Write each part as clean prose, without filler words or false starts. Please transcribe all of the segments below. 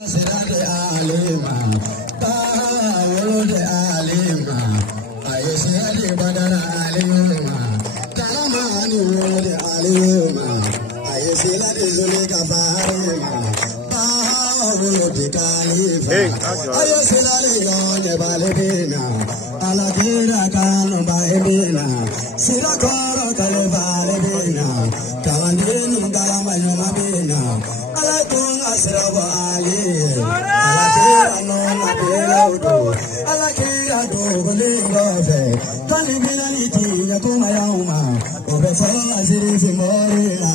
Sirade alima, Tawolode alima, Ayesirade badara alima, Taramani wolode alima, Ayesirade zulika farima, Tawolode kalifa, Ayesirade yone balebina, Alakira kanu baebina, Sirakoro kalifa lebina, Kawandini kalamayo mabina, Alatunga siraba ali, Alakira no nabilaudo, Alakira do bulingofe, Tani binaniti yakuma yauma, Obefola zirifi morila,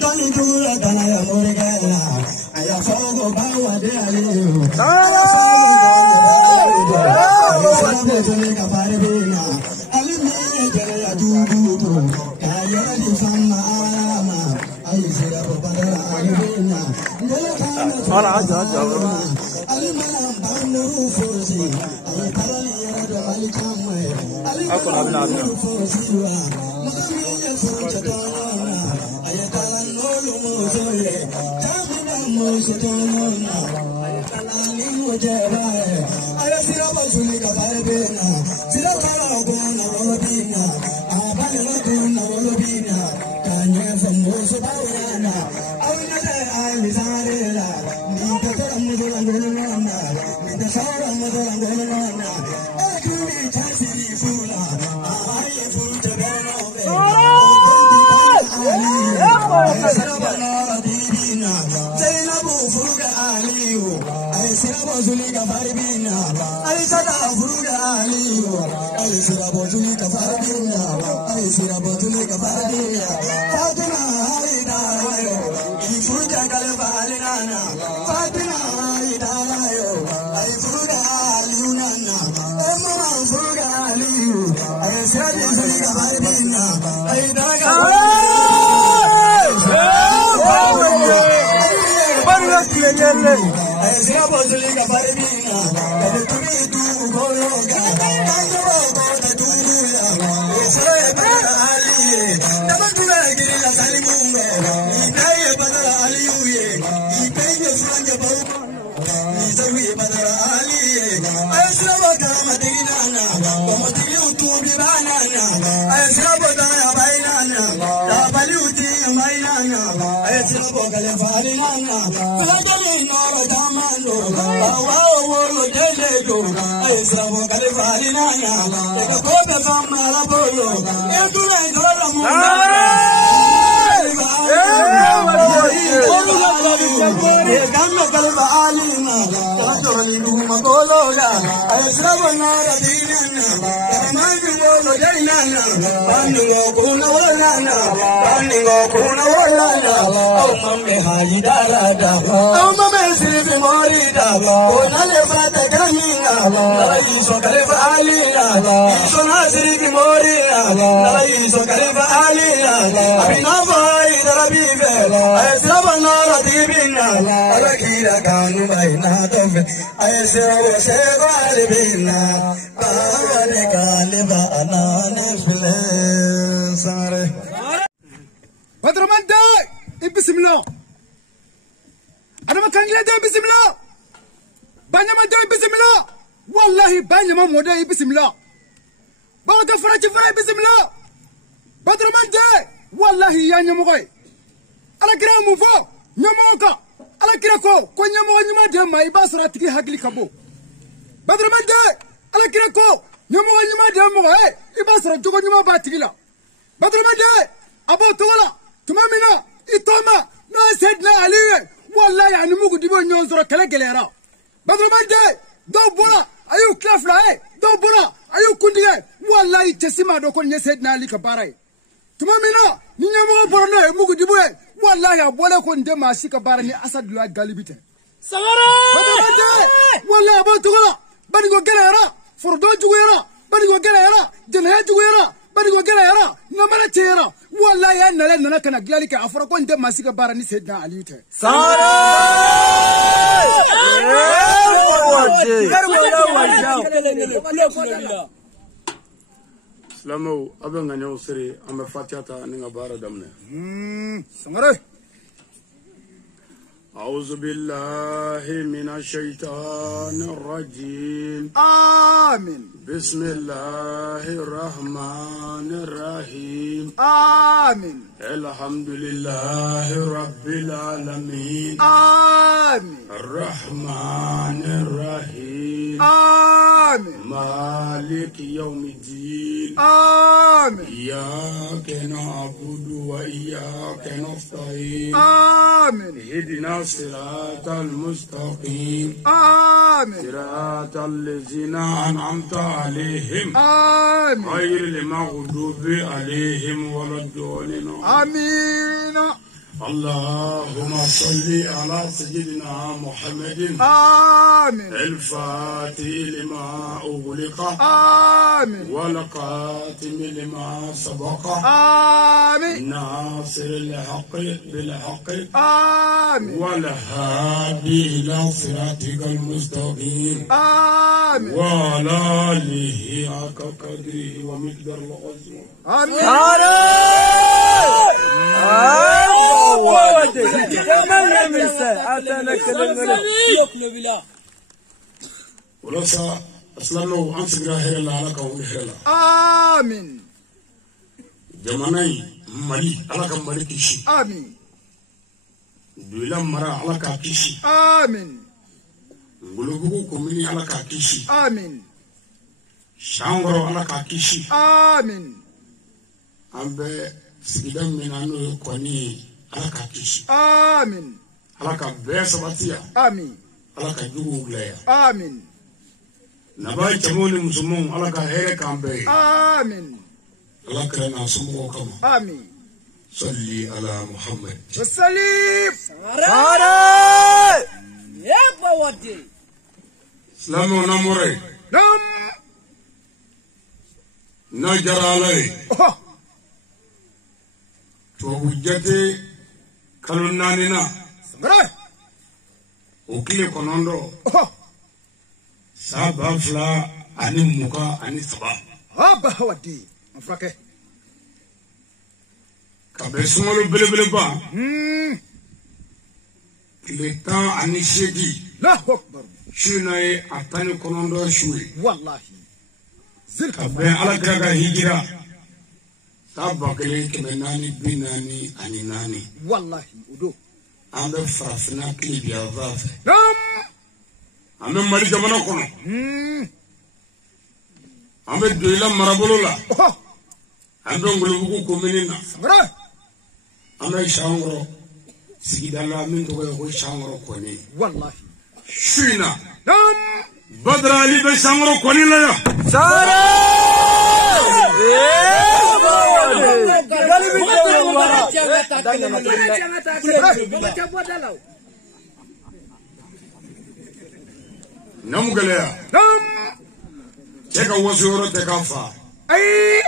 Tani dura tanaya morigela, Ayafogo bawa de aliu, Ayafogo Ayafogo tunika paribina, Alimine jere ya dugudu, Kayera di fama alama, Ayisira babara alibina, Ala aja Alimana bamuru fosi, Ayipalani yara malikamwe, Alimana bamuru fosi wa, Mukamiye fuja tanona, Ayatala nolu mozoye, Tamina mozo tanona, Ayatala mojebae, Ayasira bazulika barebena, Sira karagona rolobina, Abane laguna rolobina, Kanye famoso bawena, Awinade alizarela, Nita karamudula ngolona, Nita shara mudula ngolona, Ekumi chasiri fula, Aye fuja benove, Ayasira banara dibina, Zainabu fuga aliyu, Ayasira bazulika baribina, Ayasira fuga aliyu, Ayasira bazulika baribina, Ayasira bazulika baribina, Fatima Aidarayo, Ifuja kaleba alinana, Fatima Aidarayo, Ifuja alunana, Emma fuga aliyu, Ayasira bazulika baribina, Aidaga Ayasira bazulika baribina, Kadetumi tu gologa, Kanjabo kota tuya, Ayasira badara aliye, Tamatula girila salimunga, Idaye badara aliyuye, Ipenye franje bau, Nizawi badara aliye, Ayasira badara madinana, Bamatili utubi banana, Ayasira badara bainana, Dabali uti mainana, Ayasira badara farinana, Kulagali noro damano, Bawa wolo deledo, Ayasira badara farinana, Eka kobe famara bolo, Ekule idora mumana, Gamma kalba alima, Tatoli duma gologa, Ayasira banara dinana, Kamaji wolo dinana, Bandingo kuna wolana, Bandingo kuna wolana, Oh mame haji dalada, Oh mame sirifi morida, Oh nale fata kamina, Nala iso kalefa alina, Iso nasirifi morida, Nala iso kalefa alina, Abinava idara bibe, Ayasira banara dibina, Alakira kanu baina tofe, Ayasira waseva alibina, Bavane kaliba anane file sare. Badramanda, ibismillah. Ana makangila da ibismillah. Banyama da ibismillah. Wallahi banyama moda ibismillah. Baga faraji fara ibismillah. Badramanda, wallahi ya nyamoy. Ala kira mufo, nyamoka. Ala kira ko nyamo nyama de mai basra tiki hagli kabo. Badramanda, ala kira ko nyamo nyama de mo ibasra jogo nyama batigila. Badramanda, abo tola. Tumamina, itoma, no sedna aliye, wallahi yani mugu dibo nyonzoro kala gelera. Badramande, do bola, ayu klafla do bola, ayu kundiye, wallahi tesima do kon sedna ali kabarai. Tumamina, ninyamo borno mugu dibo wallahi abole kon de masika barani asad la galibite. Sagara! Badramande, wallahi abo tola, bani go gelera, fordo jugera, bani go gelera, jenaya jugera, bani go gelera, ngamala tera. Wallahi ya nana kana glali ka afra ko nde masika barani sedna alite sara Islamo abanga nyaw sere amba fatiata ninga bara damne sangare أعوذ بالله من الشيطان الرجيم. آمين. بسم الله الرحمن الرحيم. آمين. الحمد لله رب العالمين. آمين. الرحمن الرحيم. آمين. مالك يوم الدين. آمين. إياك نعبد وإياك نستعين. آمين. اهدنا الصراط المستقيم. آمين. صراط الذين أنعمت عليهم آمين. غير المغضوب عليهم ولا الضالين. آمين. اللهم صل على سيدنا محمد. آمين. الفاتح لما أغلق. آمين. والقاتم لما سبق. آمين. ناصر الحق بالحق. آمين. والهادي إلى صراطك المستقيم. آمين. وعلى آله حق قدره ومقدار العظيم. آمين. ولسا أسلامه أنس غير الله على كون هلا. آمين. جماني مالي على كم مالي كيشي. آمين. دولا مرا على كاكيشي. آمين. غلوبو كوميني على كاكيشي. آمين. شانغرو على كاكيشي. آمين. أمبي سيدم من أنو يكوني على كاكيشي. آمين. على كبيس باتيا. آمين. على كجوجو غلايا. آمين. نباي تموني مسلمون على كهير كامبي. آمين. على كرنا سمو كم. آمين. صلي على محمد. والسليم. يا بودي. سلام ونمري. نعم. نجر علي. توجتي كلونانينا. سمرا. وكلي كونوندو. سابا فلا أني موكا أني سبا. أبا ودي. مفركه. كبسمولو بلبلبا. كليتا أني شيدي. لا أكبر. شناي أتاني كونوندو شوي. والله. زلك. كبه على كذا هيجرا. سابا كلي كمناني بناني أني ناني. والله ودو. أنا فرافنا كلي بيافاف. نعم. أنا مالي جمانا كونو. أنا دويلا مرابولولا. أنا غلوبو كومينينا. سمرا. أنا شانغرو. سيدالا من توي شانغرو كوني. والله. شينا. نعم. بدر علي بشانغرو كوني لا يا. نمغليا. نعم. تيكا وسيورو تيكا فا. أي.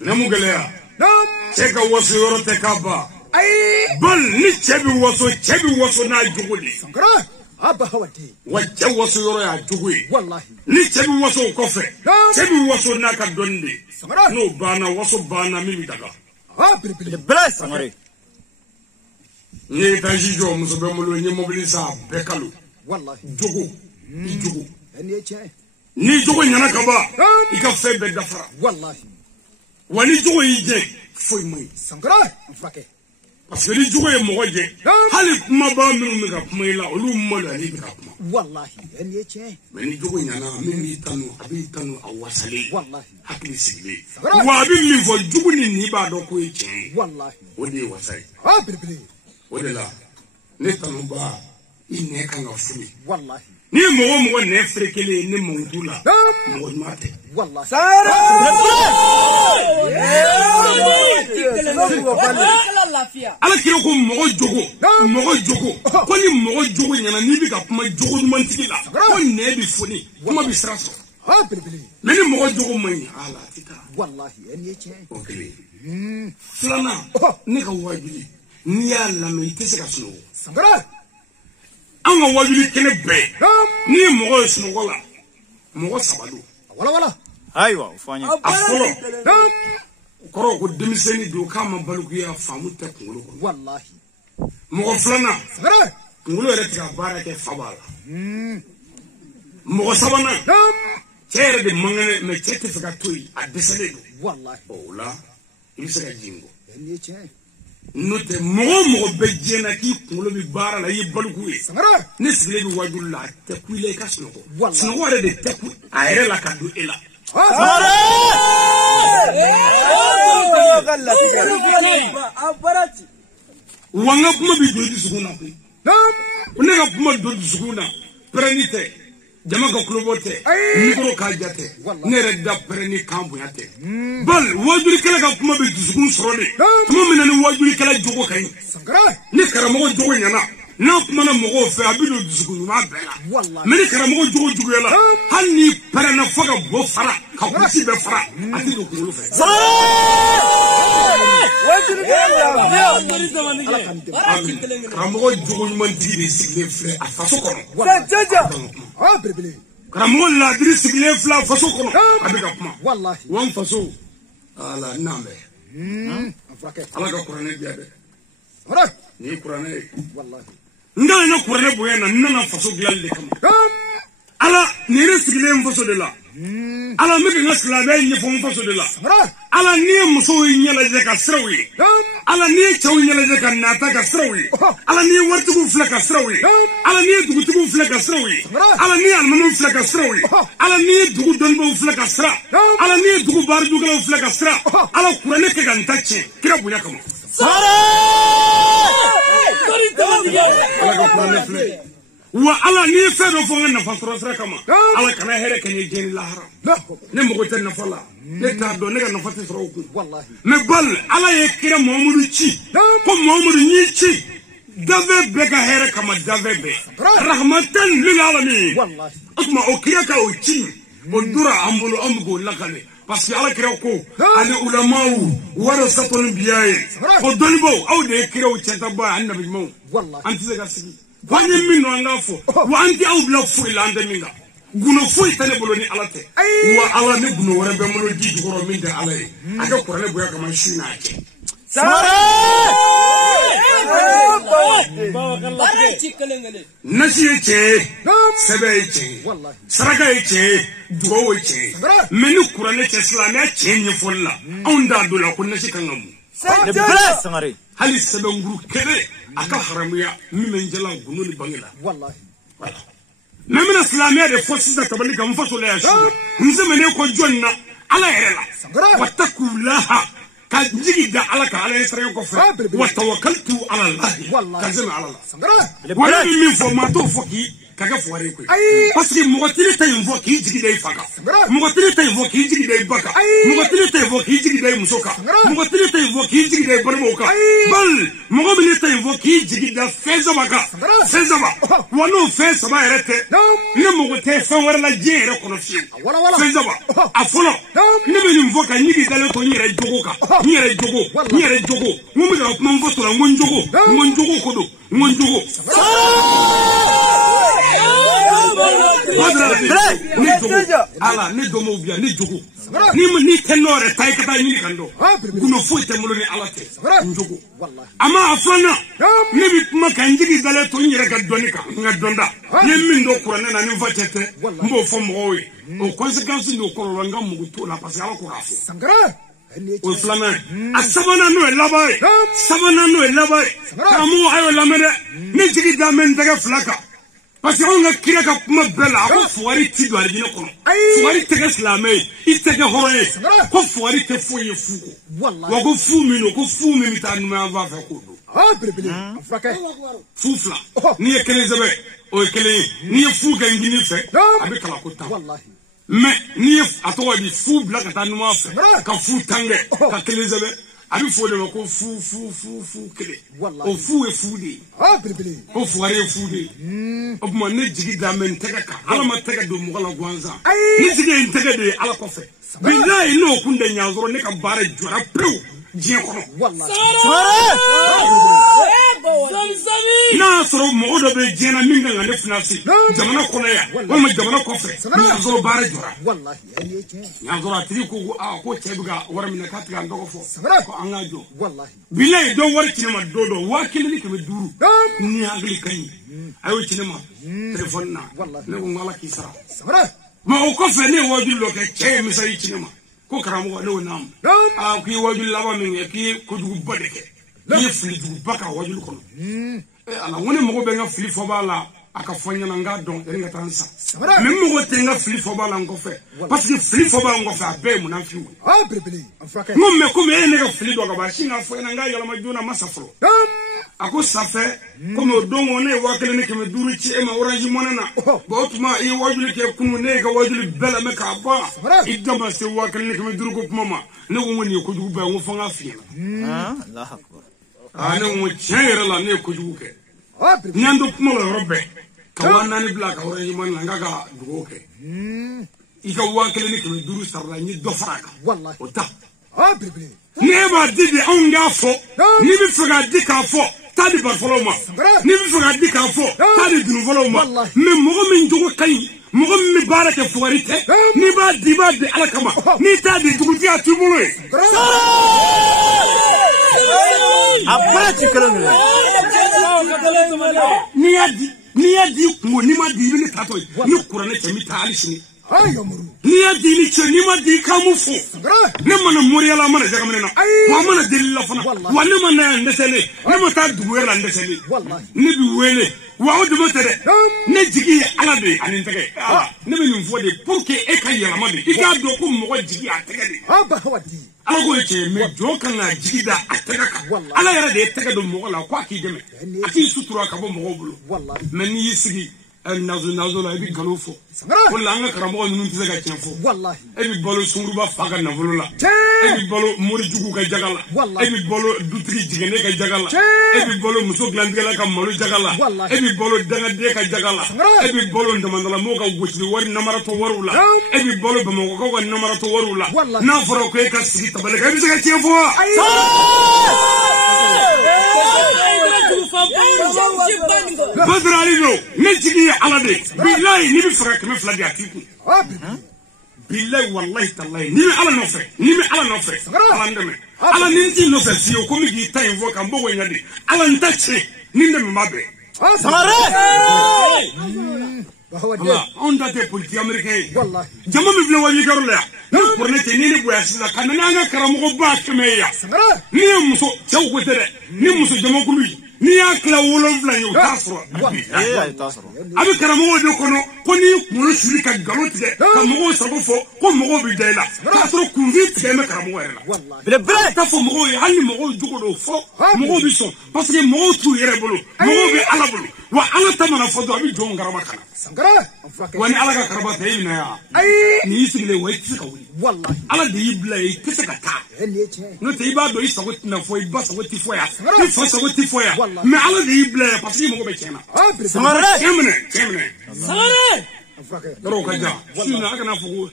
نمغليا. نعم. تيكا وسيورو تيكا با. أي. بل نتشبي وسو نا جوغولي. سمرا. أبا ودي. وجه وسيورو يا جوغوي. والله. نتشبي وسو كوفي. نعم. تشبي وسو ناكا دوندي. سمرا. نو بانا وسو بانا ميمي داغا. بلي. بلا سمري. ني تاجيجو مسوبه مولو ني موبيليسا بكالو. والله. جوغو. ني جوغو. أني أجي. ni jogo nyana kaba ika fe be dafara wallahi wani jogo yije foi mai sangara mfake parce que ni jogo ye mogoje hali kuma ba mi ka kuma ila olu mola ni ka kuma wallahi en yeche mais ni jogo nyana mi tanu abi tanu awasale wallahi hakili sigile wa bi mi fo jogo ni ba do ko yeche wallahi wodi wasai bili wodi la ne tanu ba ine kan afuni wallahi ni mogo ne frekele ni mongula mogo mate wallahi sara ala kiro ko mogo jogo ko ni mogo jogo nyana ni bi ka kuma jogo man tigila ko ne bi funi kuma bi straso bili ni mogo jogo man ala tika wallahi en yeche okay flana ne ka wajili ni ya la me tese ka suno sangara anga wajili kene be ni mogo suno wala mogo sabalo wala aiwa ufanya afolo koro ko demiseni do kama baluku ya famu ta ngolo wallahi مغفلنا نقولوا رتك بارك فبالا مغصبنا تير دي مغنى متشتت فكاتوي أدسلين والله أولا يسرع جينغو يعني نوت مو بجينا كي كلو ببارا لا يبالكوي نسلي بواجول لا تكوي لي كاسنو سنو ولا دي تكوي اير لا كادو الا وانا بما بيدو سكونا ونغا بما دو سكونا برانيتي جماعة كلوبوتي نيكرو كاجاتي نرد براني كامبوياتي بل واجولي كلا بما بيدو سكون سروني تما من واجولي كلا جوكو كاين نكرا مو جوكو يانا ناك مانا مو في ابيدو سكون ما بلا من كرا مو جوكو جوكو يلا هاني برانا فغا بو فرا كاكوسي بفرا اتيدو كلو في Karamogo jogo mantigi de sigle fle a faso kono. Karamogo ladiri sigle fle a faso kono. Abika kuma. Wallahi. Wan faso. Ala nambe. Ala ka Qur'an biya de. Ni Qur'an. Wallahi. Ndana na Qur'an boye na nana faso glal de kama. Ala ni sigle faso de la. Ala meke ngasla be ni fo faso de la. Ala ni muso nyala je ka srawi. Ala ni chaw nyala je ka nata ka srawi. Ala ni wartugu flaka srawi. Ala ni dugutugu flaka srawi. Ala ni almamu flaka srawi. Ala ni dugu donbo flaka sra. Ala ni dugu barju gala flaka sra. Ala Qur'ane ke kan tache kira bunya kama. Wa ala ni fedo fonga na fasra sra kama. Ala kana here kan yejeni lahara. Ne mo goten na fala. Ne ta do ne ga na fati sra ku. Wallahi. Me bal ala ye kira Muhammadu chi. Ko Muhammadu ni chi. Dave be ka here kama dave be. Rahmatan lil alamin. Wallahi. Asma o kira ka o chi. O dura ambulu amgo lakale. Parce que ala kira ko ali ulamau warasatul biyaye. Ko dolibo aw de kira o cheta ba annabi mo. Wallahi. Anti ga sigi. Wanye mino angafo wa anti au bla fu ilande minga guno fu itane bolo ni alate wa ala ne guno wara be mo di goro minda alaye aka Qur'ane boya kama shina ake nasi yake sebe yake saraka yake duwo yake meni Qur'ane ce islamia ce ni folla onda dola ko nasi kangamu le bless ngari hali sebe nguru kere aka haramuya mimen jala gunoni bangila Wallahi. voilà memena islamia de forces da tabali kam faso la yashi nzemene ko jonna ala yerela wattaqullaha ka jigida ala ka ala yesra ko fa wa tawakkaltu ala allah ka zema ala allah wala min fo ma to foki kaga fuare ko parce que mo tire tay mvo ki jigi day faka mo tire tay mvo ki jigi day baka mo tire tay mvo ki jigi day musoka mo tire tay mvo ki jigi day barmoka bal mo bi tay mvo ki jigi da feza baka feza ba wono feza ba erete ne mo te fa wara la jere ko no fi feza ba afolo ne be mvo ka nyigi dale ko nyere jogo ka nyere jogo mo mi ga mo mvo to la ngonjogo ko do ngonjogo ala ne do mo bia ne jogo ni tenore tay kata ni kando kuno foite mo ni alate njogo ama afana ne bi kuma kan jigi dale to nyere ga donika nga donda ne min do Qur'ane na ni fatete mbo fo mo wi o conséquence no ko ronga mu to la parce ala ko rafu o flama asabana no elabai sabana no elabai kamu ayo lamede ne jigi da men daga flaka parce que on a kira ka kuma bela ko fuari ti do arjina kono fuari te ga islamé itege horoye ko fuari te foye fuko wa ko fu mi ta no ma va fa ko do fufla ni ekelezebe o ekele ni fu ga ngini fe abi kala ko ta mais ni atwa di fu bla ka ta no ma fe ka fu tange ka kelezebe abi fo le ko fu kele o fu e fu de o fu are fu de o mo ne jigi da men tega ka ala ma tega do mo gala gwanza ni jigi en tega de ala ko fe billahi no kunde nyaazoro ne ka bare jora pro je ko n'a sɔrɔ mɔgɔ dɔ bɛ diɲɛ na min kan ka ne finance jamana kɔnɔ yan walima jamana kɔfɛ ɲazɔrɔ baara jɔra ɲazɔrɔ a tigi ko ko cɛ bɛ ka wari minɛ k'a tɛ ka n tɔgɔ fɔ ko an k'a jɔ bilayi dɔ wari ci ne ma don dɔ 1500 ni hakili ka ɲi a y'o ci ne ma telefɔni na ne ko n ko Ala k'i sara mais o kɔfɛ ne ye wajulu dɔ kɛ cɛ ye misali ci ne ma ko karamɔgɔ ne ko naamu k'i ye wajulu laban min kɛ k'i ye kojuguba de kɛ k'i ye filijuguba k'a wajulu kɔnɔ ala ŋo ne mago bɛ n ka fili fɔbaa la a ka fɔ n ɲɛna n k'a dɔn yani ka taa n sa mais n mago tɛ n ka fili fɔbaa la n kɔfɛ parce que fili fɔbaa n kɔfɛ a bɛɛ ye munafiw ye n ko mais komi e ye ne ka fili dɔ ka ban si k'a fɔ ɲɛna n k'a yɛlɛma joona n ma sa fɔlɔ a ko safɛ komi o don o ne ye 1500 ci e ma orange money na bon o tuma i ye wajulu kɛ kunu ne ye ka wajulu bɛɛ lamɛn k'a ban i da ma se 1500 ko kuma ma ne ko nin ye kojugu ba ye n ko fɔ n k'a f'i ɲɛna ne ko tiɲɛ yɛrɛ la ne ye kojugu kɛ n y'an to kuma la yɔrɔ bɛɛ ka 4000 bila ka orange money na n k'a ka dugawu kɛ i ka 1500 sarala n ye dɔ fara a kan o ta ne b'a di de anw k'a fɔ n'i bɛ fɛ k'a di k'a fɔ taa di barifɔlaw ma n'i bɛ fɛ k'a di k'a fɔ taa di dunufɔlaw ma mais mɔgɔ min jogo ka ɲi mɔgɔ min bɛ baara kɛ fugari tɛ n'i b'a di i b'a di Ala kama n'i t'a di dugutigi t'i bolo ye a bɛɛ ci kelen de la n'i y'a di kungo n'i ma di i bɛ ne taatɔ ye ni kuranɛ cɛ n bɛ taa hali sini n'i y'a di ni cɛ n'i ma di i k'a mun fɔ ne mana moriyala a mana jagaminɛ na wa a mana deli la fana wa ne ma na yan n dɛsɛlen ne ma taa dugu wɛrɛ la n dɛsɛlen ne bɛ wele wa o dama tɛ dɛ ne jigi ye Ala de ye ani n tɛgɛ Ala ne bɛ nin fɔ de pour que e ka yɛlɛma de i k'a dɔn ko mɔgɔ jigi a tɛgɛ de Ala ko ye tiɲɛ mais jɔn kan ka jigi da a tɛgɛ kan Ala yɛrɛ de ye tɛgɛ don mɔgɔ la ko a k'i dɛmɛ a k'i sutura ka bɔ mɔgɔw bolo mais n'i y'i sigi nazo la i bɛ nkalon fɔ o la an ka karamɔgɔ ninnu tɛ se ka tiɲɛ fɔ e bɛ balo sunguruba fa ka nafolo la e bɛ balo morijugu ka jaga la e bɛ balo dutigi jigɛnɛ ka jaga la e bɛ balo muso dilantigɛla ka malo jaga la e bɛ balo dangaden ka jaga la e bɛ balo ndamadalamɔgɔw ka gosili wari namaratɔ wariw la e bɛ balo bamakɔkaw ka namaratɔ wariw la n'a fɔra ko e ka sigi tabali kan e bɛ se ka tiɲɛ fɔ wa Badara Ali do ne jigi ye Ala de bilahi ni bɛ fɛ ka 200 di a t'i kun bilahi wallahi tallahi ni bɛ Ala nɔfɛ Ala n dɛmɛ Ala ni n t'i nɔfɛ fiyewu ko n bɛ k'i ta in fɔ ka n bɔ ŋɛɲɛ de Ala n ta tiɲɛ ni n dɛmɛ b'a bɛɛ Ala anw ta tɛ politique américain ye jama min filɛ wajikɛyɔrɔ la yan ne kuranɛ tɛ ni ne bonya sisan ka na ni an ka karamɔgɔba 100 ye yan ni ye muso cɛw ko tɛ dɛ ni muso jamakulu ye n'i y'a tila 7 ye o t'a sɔrɔ a bɛ karamɔgɔw de kɔnɔ ko n'i kunkolo suli ka nkalon tigɛ ka mɔgɔw sago fɔ ko mɔgɔw bɛ da i la k'a sɔrɔ kunfin tigɛ bɛ karamɔgɔ yɛrɛ la t'a fɔ mɔgɔw ye hali ni mɔgɔw jogo dɔw fɔ mɔgɔw bɛ sɔn parce que mɔgɔw t'u yɛrɛ bolo mɔgɔw bɛ Ala bolo wa Ala ta mana fɔ dɔrɔn a bɛ jɔn karama kana wa ni Ala ka karama tɛ e bɛ na yan n'i y'i sigilen wa i tɛ se ka wuli Ala de y'i bila ye i tɛ se ka taa n'o tɛ i b'a dɔn i sago tɛna fɔ i ba sago tɛ fɔ yan i fa sago tɛ fɔ yan mais Ala de y'i bila yan parce que i mago bɛ tiɲɛ na tiɲɛ minɛ yɔrɔw ka jan su na a kana fɔ ko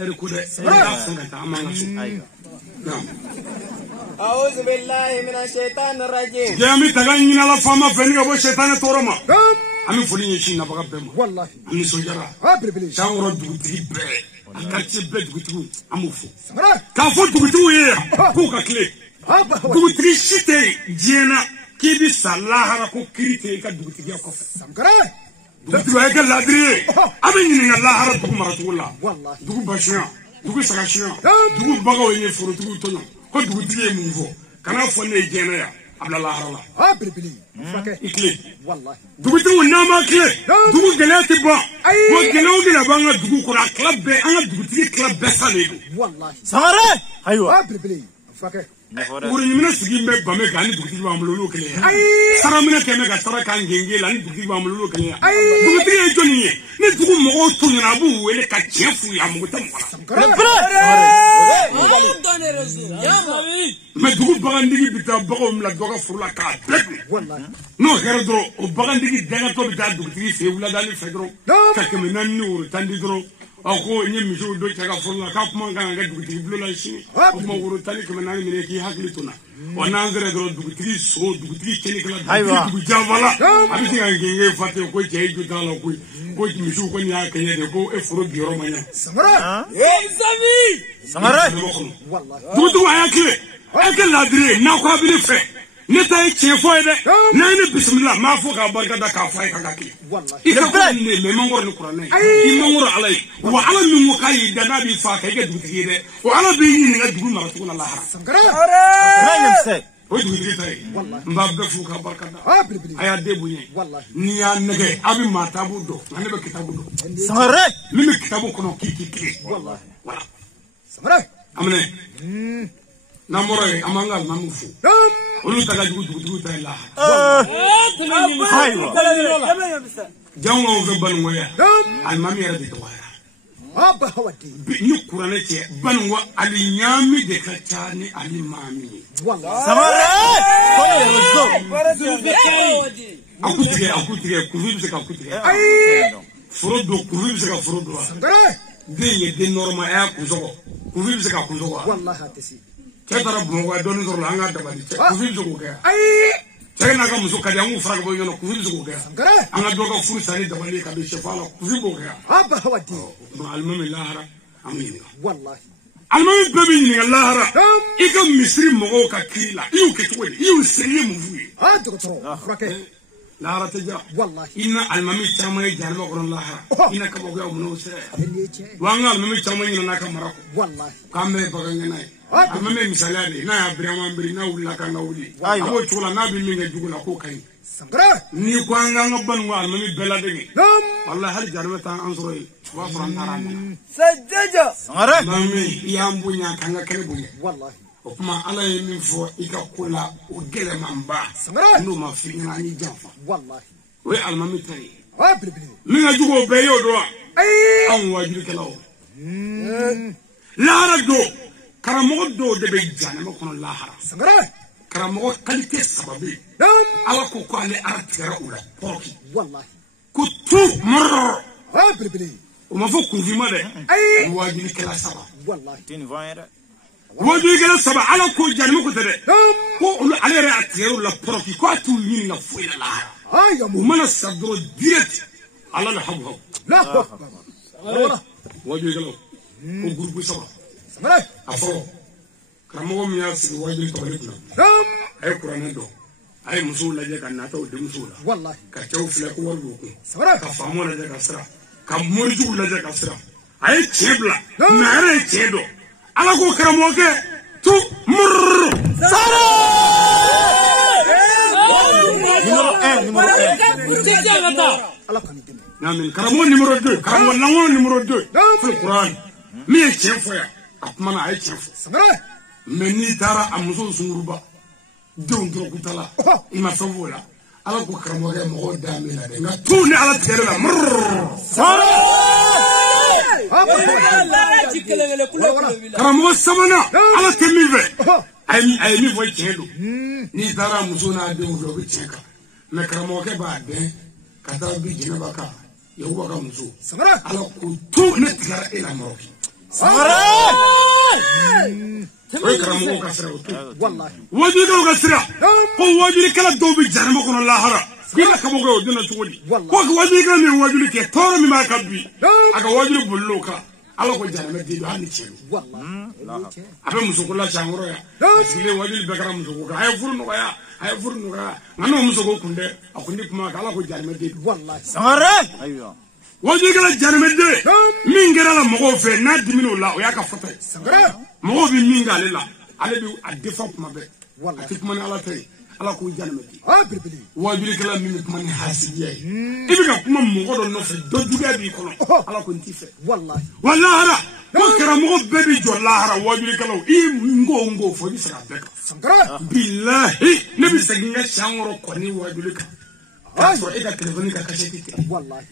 ɛri ko dɛ n'a fɛn ka taa an man ka so أعوذ بالله من الشيطان الرجيم. جامي تغني على فما فني أبو الشيطان تورما. أمي فلين يشين نبغى بهم. والله. أمي سوجرا. شاورا دوتي ب. أكتر ب دوتي أموفو. كافو دوتي ويا. كوكا كلي. دوتي شتى جينا كيبي سلاها كو كريتي كدوتي يا كوف. دوتي ويا كلادري. أمي نينا لاها دوتي مراتولا. دوتي باشيا. دوتي سكاشيا. دوتي بعوي نفرو دوتي تونو. ko dugutigi ye mun fɔ kana fɔ ne ye jɛnɛ ya a bila lahara la i tile dugutigiw n'an ma tile dugu gɛlɛya tɛ ban wa gɛlɛya o gɛlɛya b'an ka dugu kɔnɔ a tila bɛɛ an ka dugutigi tila bɛɛ salen don Sangare ayiwa wuriɲinminɛ sigi bɛ bame kan ni dugutigi b'an bolo olu kelen ya saraminɛ kɛmɛ ka sara kan genge la ni dugutigi b'an bolo olu kelen ya dugutigi ye jɔnni ye ni dugu mɔgɔw tun ɲɛna a b'u wele ka tiɲɛ f'u ye a mugu tɛ mɔgɔ la mais dugu bagantigi bɛ taa baganw bila dɔ ka foro la k'a bɛɛ dun n'o kɛra dɔrɔn o bagantigi dangatɔ bɛ taa dugutigi fɛ yen wulada ni fɛ dɔrɔn ka 400 ni woro 10 di dɔrɔn ako nye miso do chaga forla ka kuma kan ga dugutigi blola shini kuma woro tali kuma nan mine ki hakli tuna wana ngere do dugutigi so dugutigi kene kala dugu javala abiti ga ngenge fate ko je ju dalo ko miso ko nya kenya de ko e furo biro manya samara samara wallahi dudu ayakle akela dire na ko abiri fe neta che foide na ni bismillah ma fo ka barka da ka fay ka gaki ika ni me mangor ni qur'an ni mangor alay wa ala min muqayyid da nabi fa ka ga dugi de wa ala bi ni ga dugu ma rasul allah sangara o dugi tay mbabbe fu ka barka da aya de bunye ni ya nege abi mata bu do ngane be kitabu do sangara mi kitabu kono kiki wallahi wala samara amne namoro amanga mamufu olu taga dugu tay la jango ga banwaya al mami yara de tawara aba hawati ni kurane ce banwa al nyami de katani al mami wallahi samara akutige kuvibi se ka akutige frodo kuvibi se ka frodo sangara de ye de norma ya kuzogo kuvibi se ka kuzogo wallahi atisi ketara bongo don zoro anga dabali kuvibi se ko ga sai na ga musu kadi an fara ga boyono kuvibi se ko ga anga doga fursa ni dabali ka be shefala kuvibi ko ga aba hawati no almami lahara amin wallahi almami bebi ni lahara ika misri mogo ka kila iu ketwedi iu siriye muvuyi doktor frake lahara teja wallahi inna almami chamay janma kono lahara ina ka bogo amno sere wanga almami chamay ni na ka marako wallahi kambe baganga nay almami misalade na ya brama mbiri na wula ka na wuli abo chula na bi minga jugula ko kai sangara ni ko anga ngaban wa almami beladegi wallahi hal janma ta ansoroy wa fran tarana sajjaja sangara mami yambunya kanga kene bunya wallahi o kuma ala ye min fɔ i ka ko la o gɛlɛmanba n'o ma fi ɲɛna an y'i janfa wallahi o ye alimami ta ye bilibili min ka jugu o bɛɛ y'o dɔn wa anw wajurukɛlaw lahara don karamɔgɔ dɔw de bɛ janɛmɛ kɔnɔ lahara sangara karamɔgɔ kalite saba bɛ yen ala ko ko ale ara tigɛra o la pɔrɔki wallahi ko tu mɔrɔrɔ bilibili o ma fɔ kunfima dɛ o wajurukɛla saba wallahi wajuri kala saba ala ko janima ko tede ko ala re atiru la proki ko atu yin na fuila la o mana sadro direct ala la habu la wajuri kala ko groupe saba samara afo kamo mi asi wajuri ko lekuna ay qur'an do ay musul la je kan na taw de musul wallahi ka taw fle ko wargo ko samara ka famo la je ka sira ka morju la je ka sira ay chebla mare chedo ala ko karamoke tu murr sara numéro 1 ala kan dem namin karamo numéro 2 karamo lango numéro 2 fil qur'an mi e chefo ya apmana ay chefo samara meni tara amuso sunguruba don do kutala ima favola ala ko karamoke mo damila de nga tu ni ala tere la murr sara karamɔgɔ samana ala tɛ min fɛ a ye min fɔ tiɲɛ don n'i taara muso n'a denw fɛ o bɛ tiɲɛ kan mɛ karamɔgɔkɛ b'a dɛn ka taa bi jɛnɛba kan yahuba ka muso ala ko to ne tigɛra e la mɔrɔki o ye karamɔgɔw ka sira o to wajurikɛlaw ka sira ko wajurikɛla dɔw bɛ janɛma kɔnɔ lahara kila kaboko o dina cogo di ko ka wajurikɛla min wajuri kɛ tɔɔrɔ min b'a ka bi a ka wajuri bolilo kan ala ko janɛmɛ di do hali cɛ a bɛ musoko la cankɔrɔ ya sigilen wajuri bɛɛ kɛra musoko kan a ye furu nɔgɔya nka n'o musoko kun tɛ a kun di kuma kan ala ko janɛmɛ di sangara wajurikɛla janɛmɛ den min kɛra la mɔgɔw fɛ n'a dimin'o la o y'a ka fɔta ye mɔgɔw bɛ min k'ale la ale bɛ a defa kuma bɛɛ a tɛ kuma ni ala tɛ ye ala k'o janɛmɛ di wajurikɛla min bɛ kuma ni hasidiya ye i bɛ ka kuma mɔgɔ dɔ nɔfɛ dɔ juguya b'i kɔnɔ ala ko n t'i fɛ wa lahara ko karamɔgɔ bɛɛ bɛ jɔ lahara wajurikɛlaw i ngo fɔ i bɛ se ka bɛɛ kan bilahi ne bɛ segin n ka sankɔrɔ kɔni wajuri kan k'a sɔrɔ e ka telefɔni ka kasɛti tɛ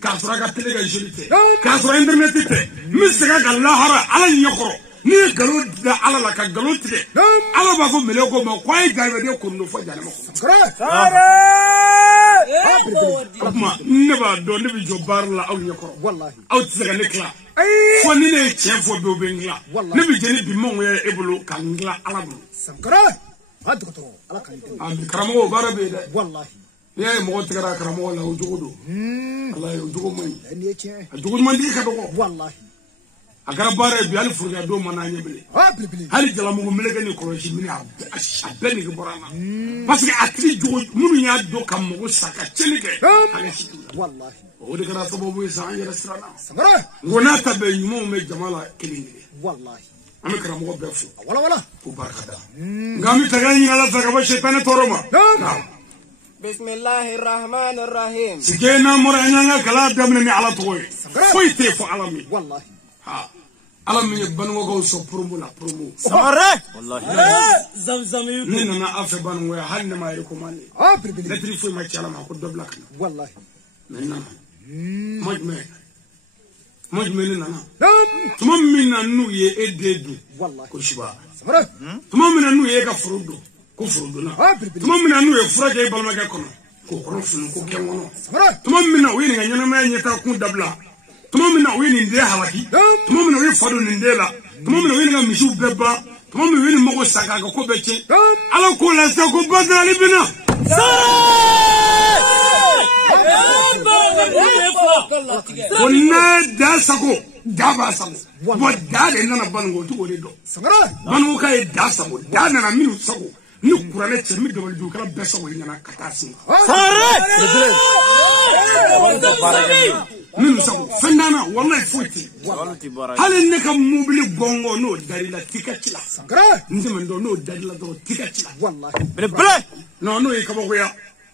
k'a sɔrɔ a ka tele ka joli tɛ k'a sɔrɔ internet tɛ n bɛ segin ka lahara ala ɲɛkɔrɔ ni ye nkalon da ala la ka nkalon tigɛ ala b'a fɔ mɛlɛw ko ma ko a ye janɛmɛden kɔnɔ fɔ janɛmɛ kɔnɔ kuma ne ba dɔn ne bi jɔ baara la aw ɲɛkɔrɔ aw tɛ se ka ne tila fo ni ne ye tiɲɛ fɔ bɛɛ bɛ n tila ne bi jɛni bi manw ye e bolo ka n tila ala bolo karamɔgɔ baara bɛ yen dɛ n'i y'a ye mɔgɔ tigɛra karamɔgɔ la o jogo don ala ye o jogo man ɲi a jogo ɲuman tigi ka dɔgɔ a kɛra baara ye bi hali forokiya don ma n'a ɲɛ bilen hali jalamugu meleke ni kɔlɔsi minɛ a bɛɛ nege bɔra an na parce que a tigi jogo minnu y'a dɔn ka mɔgɔ sa ka cɛnni kɛ a ka si t'u la o de kɛra sababu ye sa an yɛrɛ siranna ngo n'a ta bɛɛ ɲumanw bɛ jama la kelen kelen an bɛ karamɔgɔ bɛɛ fo k'u barika da nka an bɛ taga ɲini ala fɛ ka bɔ sɛtanɛ tɔɔrɔ ma Bismillahirrahmanirrahim. Sikena mora nyanga kala damne ni ala toy. Foy te fo alami. Wallahi. Ha. Alami banwo go so promo la promo. Samare. Wallahi. Zamzam yu. Ni na afa banwo ya hanne ma yiko mani. Ah bibi. Letri foy ma chala ma ko dobla kan. Wallahi. Menna. Mojme ni nana. Tuma minna nu ye ededu. Wallahi. Ko shiba. Samare. Tuma minna nu ye ka furudo. Tuma mina n'u ye furakɛ i balimakɛ kɔnɔ k'o kɔnɔ funu ko kɛ ŋɔnɔ tuma min na u ye nin ka ɲɛnamaya ɲɛtaa kun dabila tuma min na u ye nin den halaki tuma min na u ye fa don nin den la tuma min na u ye nin ka misiw bɛɛ ban tuma min na u ye nin mago sa k'a ka ko bɛɛ tiɲɛ ala k'o lase ko badarali bɛna ko n'a da sago da b'a sago wa da de nana banugo o t'o de dɔn banugo k'a ye da sago da nana minnu sago ni kuranɛ cɛ min dabali dugukala bɛɛ sago i nana ka taa se minnu sago fɛn d'ana walayi foyi tɛ hali ne ka mobili gɔngɔn n'o dar'i la t'i ka ci la n tɛmɛ dɔn n'o dar'i la dɔrɔn t'i ka ci la non n'o ye kabakoya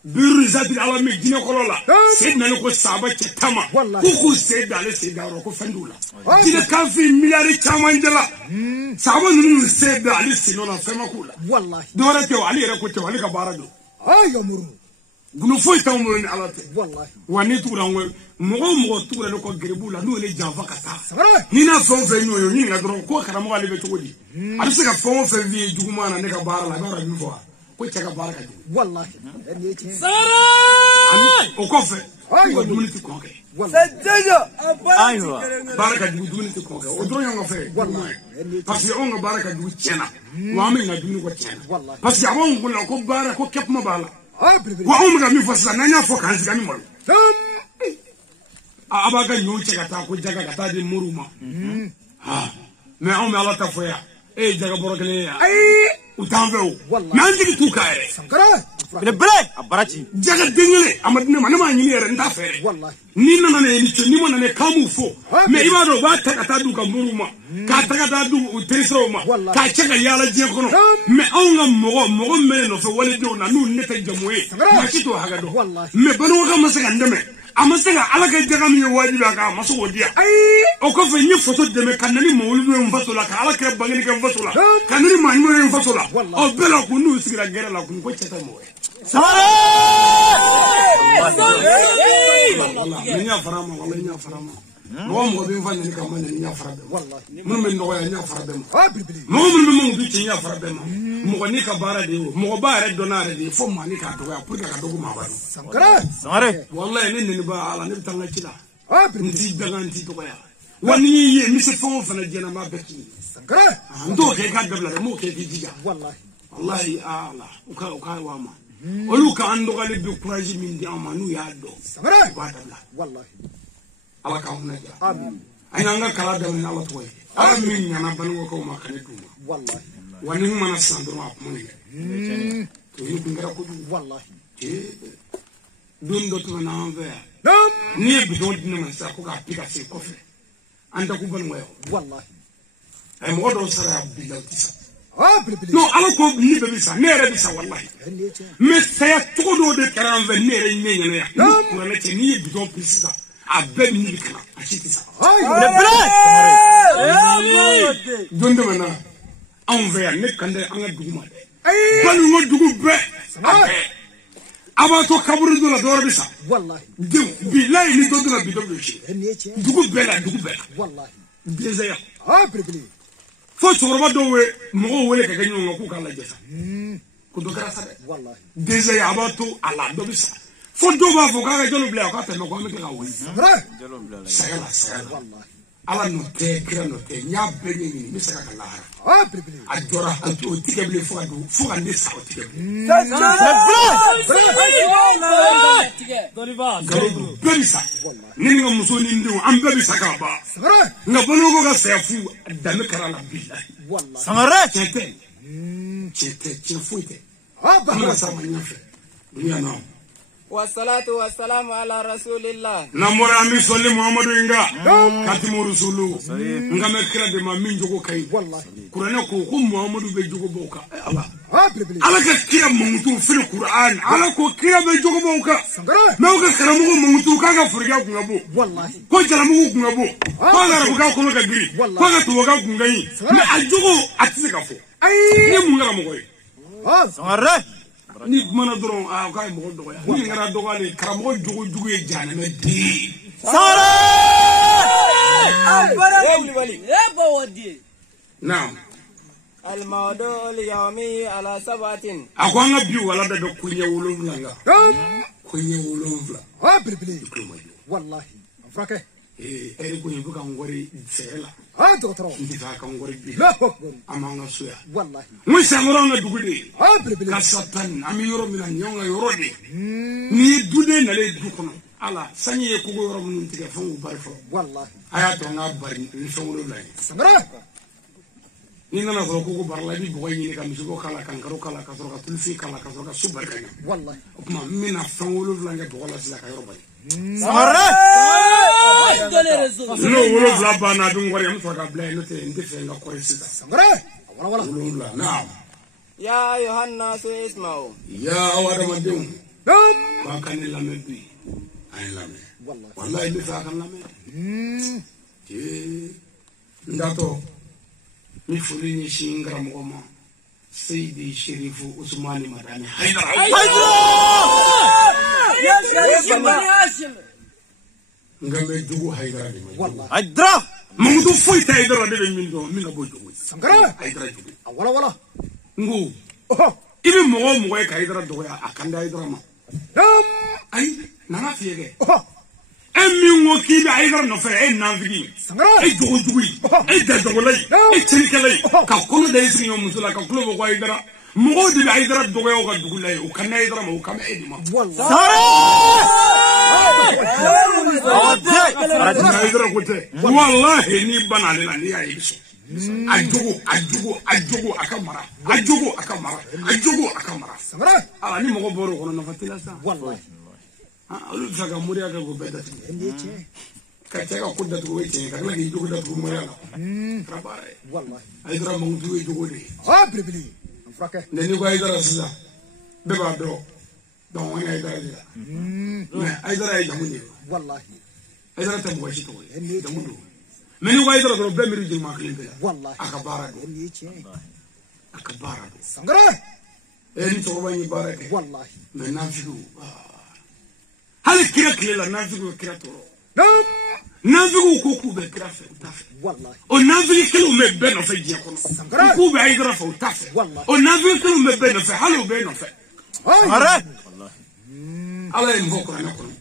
biru zati ala mi jinɛ kɔrɔ la Seydina ne ko sahaba cɛ tama ko k'u sen da ale sen da yɔrɔ ko fɛn d'u la jinɛ kanfin miliyari caman jɛla sahaba ninnu sen da ale sen nɔ na fɛn ma k'u la dɔwɛrɛ tɛ o ale yɛrɛ ko tɛ o ale ka baara don gundo foyi t'anw bolo ni ala tɛ wa ni tugura n ko mɔgɔ o mɔgɔ tugura ne kɔ garibu la n'o ye ne janfa ka taa ni n'a fɛn o fɛn y'o ye o ɲininka dɔrɔn ko karamɔgɔ ale bɛ cogo di a bɛ se ka fɛn o fɛn f'i ye juguman na ne ka baara la a bɛ yɔrɔ min fɔ wa ko cɛ ka baara ka jugu o kɔfɛ ko dumuni tɛ kɔn kɛ baara ka jugu dumuni tɛ kɔn kɛ o dɔrɔn y'anw ka fɛ parce que anw ka baara ka jugu tiɲɛna wa an bɛ ɲinɛ dumuni kɔ tiɲɛna parce que a b'anw kun na ko baara ko kɛ kuma b'a la wa anw bɛ ka min fɔ sisan n'an y'a fɔ k'an sigi an ni malo a b'a ka ɲɔw cɛ ka taa ko jaga ka taa di moriw ma mais anw bɛ ala ta fɔ yan e ye jaga bɔrɔ kelen ye yan u t'an fɛ o mais an jigi t'u kan yɛrɛ a baara ci jaga den kelen a ma di ne ma ne m'a ɲini yɛrɛ n t'a fɛ dɛ ni nana ne ye ni cɛ ni ma na ne kan b'u fɔ mais i b'a dɔn u b'a ta ka taa di u ka moriw ma k'a ta ka taa di u terisiraw ma k'a cɛ ka yaala diɲɛ kɔnɔ mais anw ka mɔgɔ min bɛ ne nɔfɛ waledenw na n'u ne tɛ jamu ye maa si t'o hakɛ dɔn mais Banuŋɔka ma se ka n dɛmɛ a ma se ka ala kɛ jaga min ye wajibi a kan a ma se k'o di yan o kɔfɛ n ye faso dɛmɛ ka na ni mawuludu ye n faso la ka ala kɛ bangeli kɛ n faso la ka na ni maa ɲuman ye n faso la ɔ bɛɛ la kun n'u sigira gɛrɛ la kun ko cɛ tɛ mɔgɔ ye ni n y'a fara ma wala n y'a fara ma mɔgɔ mɔgɔ bɛ n fa ɲini ka ma ɲini n y'a fara bɛɛ ma minnu bɛ nɔgɔya n y'a fara bɛɛ ma mɔgɔ minnu bɛ manw bi cɛ n y'a fara bɛɛ ma mɔgɔ n'i ka baara de ye o mɔgɔ ba yɛrɛ dɔnna yɛrɛ de ye fo maa ni k'a dɔgɔya pour que ka dɔgɔ maa ba don walayi ne neni ba ala ne bɛ taa n ka ci la n t'i daga n t'i dɔgɔya wa ni y'i ye n bɛ se fɛn o fɛn na diɲɛ na n b'a bɛɛ k'i ye n t'o kɛ i k'a dabila dɛ n b'o kɛ i k'i jija walayi ala u ka wa ma olu k'an dɔgɔyali bɛ courage min di an ma n'u y'a dɔn u b'a dabila ala k'an kunna ja an y'an ka kala daminɛ ala tɔgɔ ye ala min ɲana Banuŋɔkaw ma ka ne d'u ma wa ni n mana san dɔrɔn a kuma ne kɛ o ye kun kɛra kojugu don dɔ tɛmɛna an fɛ yan n'i ye bitɔn di ne ma sisan ko k'a pi ka se kɔfɛ an tɛ ko Banuŋɔ yan a ye mɔgɔ dɔw sara yan bi la u tɛ sa non ala ko ni bɛɛ bɛ sa ne yɛrɛ bɛ sa walahi mais saya cogo dɔw de kɛra an fɛ ne yɛrɛ ɲɛ ɲɛna yan ni kuranɛ cɛ n'i ye bitɔn pi sisan a bɛɛ bɛ ɲibi ka na a si tɛ sa don tɛmɛna anw fɛ yan ne kan tɛ an ka dugu ma dɛ Banuŋɔ dugu bɛɛ a bɛɛ a b'a to kaburu dɔ la dɔwɛrɛ bɛ sa bilayi ni dɔ donna bi dɔ bɛ ci dugu bɛɛ la dugu bɛɛ la dɛsɛya fo cɛkɔrɔba dɔw ye mɔgɔw wele ka kɛ ɲɔgɔn kan k'u k'a lajɛ sa ko dɔ kɛra sa dɛ dɛsɛya a b'a to a la dɔ bɛ sa فدوبا فوقا جلو بلا كاتا ما كومي كلا وي جلو بلا سيلا والله على نوتي كرا نوتي نيا بني مسكا كلا بربلي ادورا انتو تيكبلي فوقا نيسا تيكبلي بيسا نينغا مسوني ندو ام بيسا كابا نبنوغو غا سيفو دامي كرا لا بالله والله سمرات تي فويتي ابا سامنيا يا نو والصلاة والسلام على رسول الله نمر أمي صلى محمد إنغا كاتم رسوله إنغا مكرا دم من جوكو كاي والله كورانا كو محمد بيجوكو بوكا الله بربلي على كيرا مونتو في القرآن على كو كيرا بيجوكو بوكا سنغرا ما هو كرامو مونتو كاغا فرجا كونغابو والله كو جرامو كونغابو كو غاربو كونغا كغري كو غاتوغا كونغاي ما اجوكو اتسيكافو اي ني مونغرا موغوي سمرات ni mana doron a kay mo do ya ni ngara dogale karamo jugu e jana me di sara ولي naam الموضوع اليومي على 7 akwanga bi wala da kunye wolonvla nga kunye wolonvla بربلي والله افراكه eri kunye buka ngori sela دكتور ndika ka ngori bi لا اكبر amanga suya والله musa ngoronga dugudi بربلي ka satan ami yoro mina nyonga yoro de ni dude na le dukono ala sanye ko yoro mun tige fangu bari fo والله aya to nga bari ni fangu la سنغرا ni nana ko ko barla bi boy ni ka misugo kala kan karo kala ka soro ka tulfi kala ka soro ka subar ka والله kuma mina fangu la nga bola sila ka yoro bari سمرات no wolo la bana dum ngori am to ka blay no te ndefe nga ko sita سنغرا ولا wolo naam يا أيها الناس اسمعوا ya awada madum نعم ba kan la me bi ay la me والله wallahi mi fa kan la me ndato mi fuli ni shingra moma Sayyidi Sherifu Usmani Madani Haidar ngame jugu Haidar de والله ادرا Mamudu foita Haidar de min abo jugu سنغرا Haidar jugu ولا ngu اوه ibi mogo ka Haidar do ya akanda Haidar ma نعم ay nana fiege اوه emmi ngo ki bi Haidar no fe en navigi سنغرا ay jugu ay da jugu lay ay tinkelay ka kono da isi yo musula ka kulo ko Haidar mogo di Haidar do ya ka jugu lay o kan Haidar ma o kam edima والله Haidar ko te wallahi ni banale la ni ay ajugu akamara سنغرا ala ni mogo boro kono na fatila sa والله alu saka muri aka go beta ka tega ko da go wete ka la gi jugu da go mo yala rabare والله Haidar mo ngi jugu de بربلي افراكه ne ni ko Haidar sila be ba do don wani Haidar de me Haidar ay jamu ni والله Haidar ta mo shi to jamu do me ni ko Haidar do be mi ri ma klin be والله akabara do سنغرا ni to ba ni barake والله me nafigu hal kira kila nafigu kira to نعم nafigu ko ku be kira fe utafe والله o nafigu kilo me be no fe je kono ku be Haidar fe utafe o nafigu kilo me be no fe halo be no fe سمرات ala en boko na kono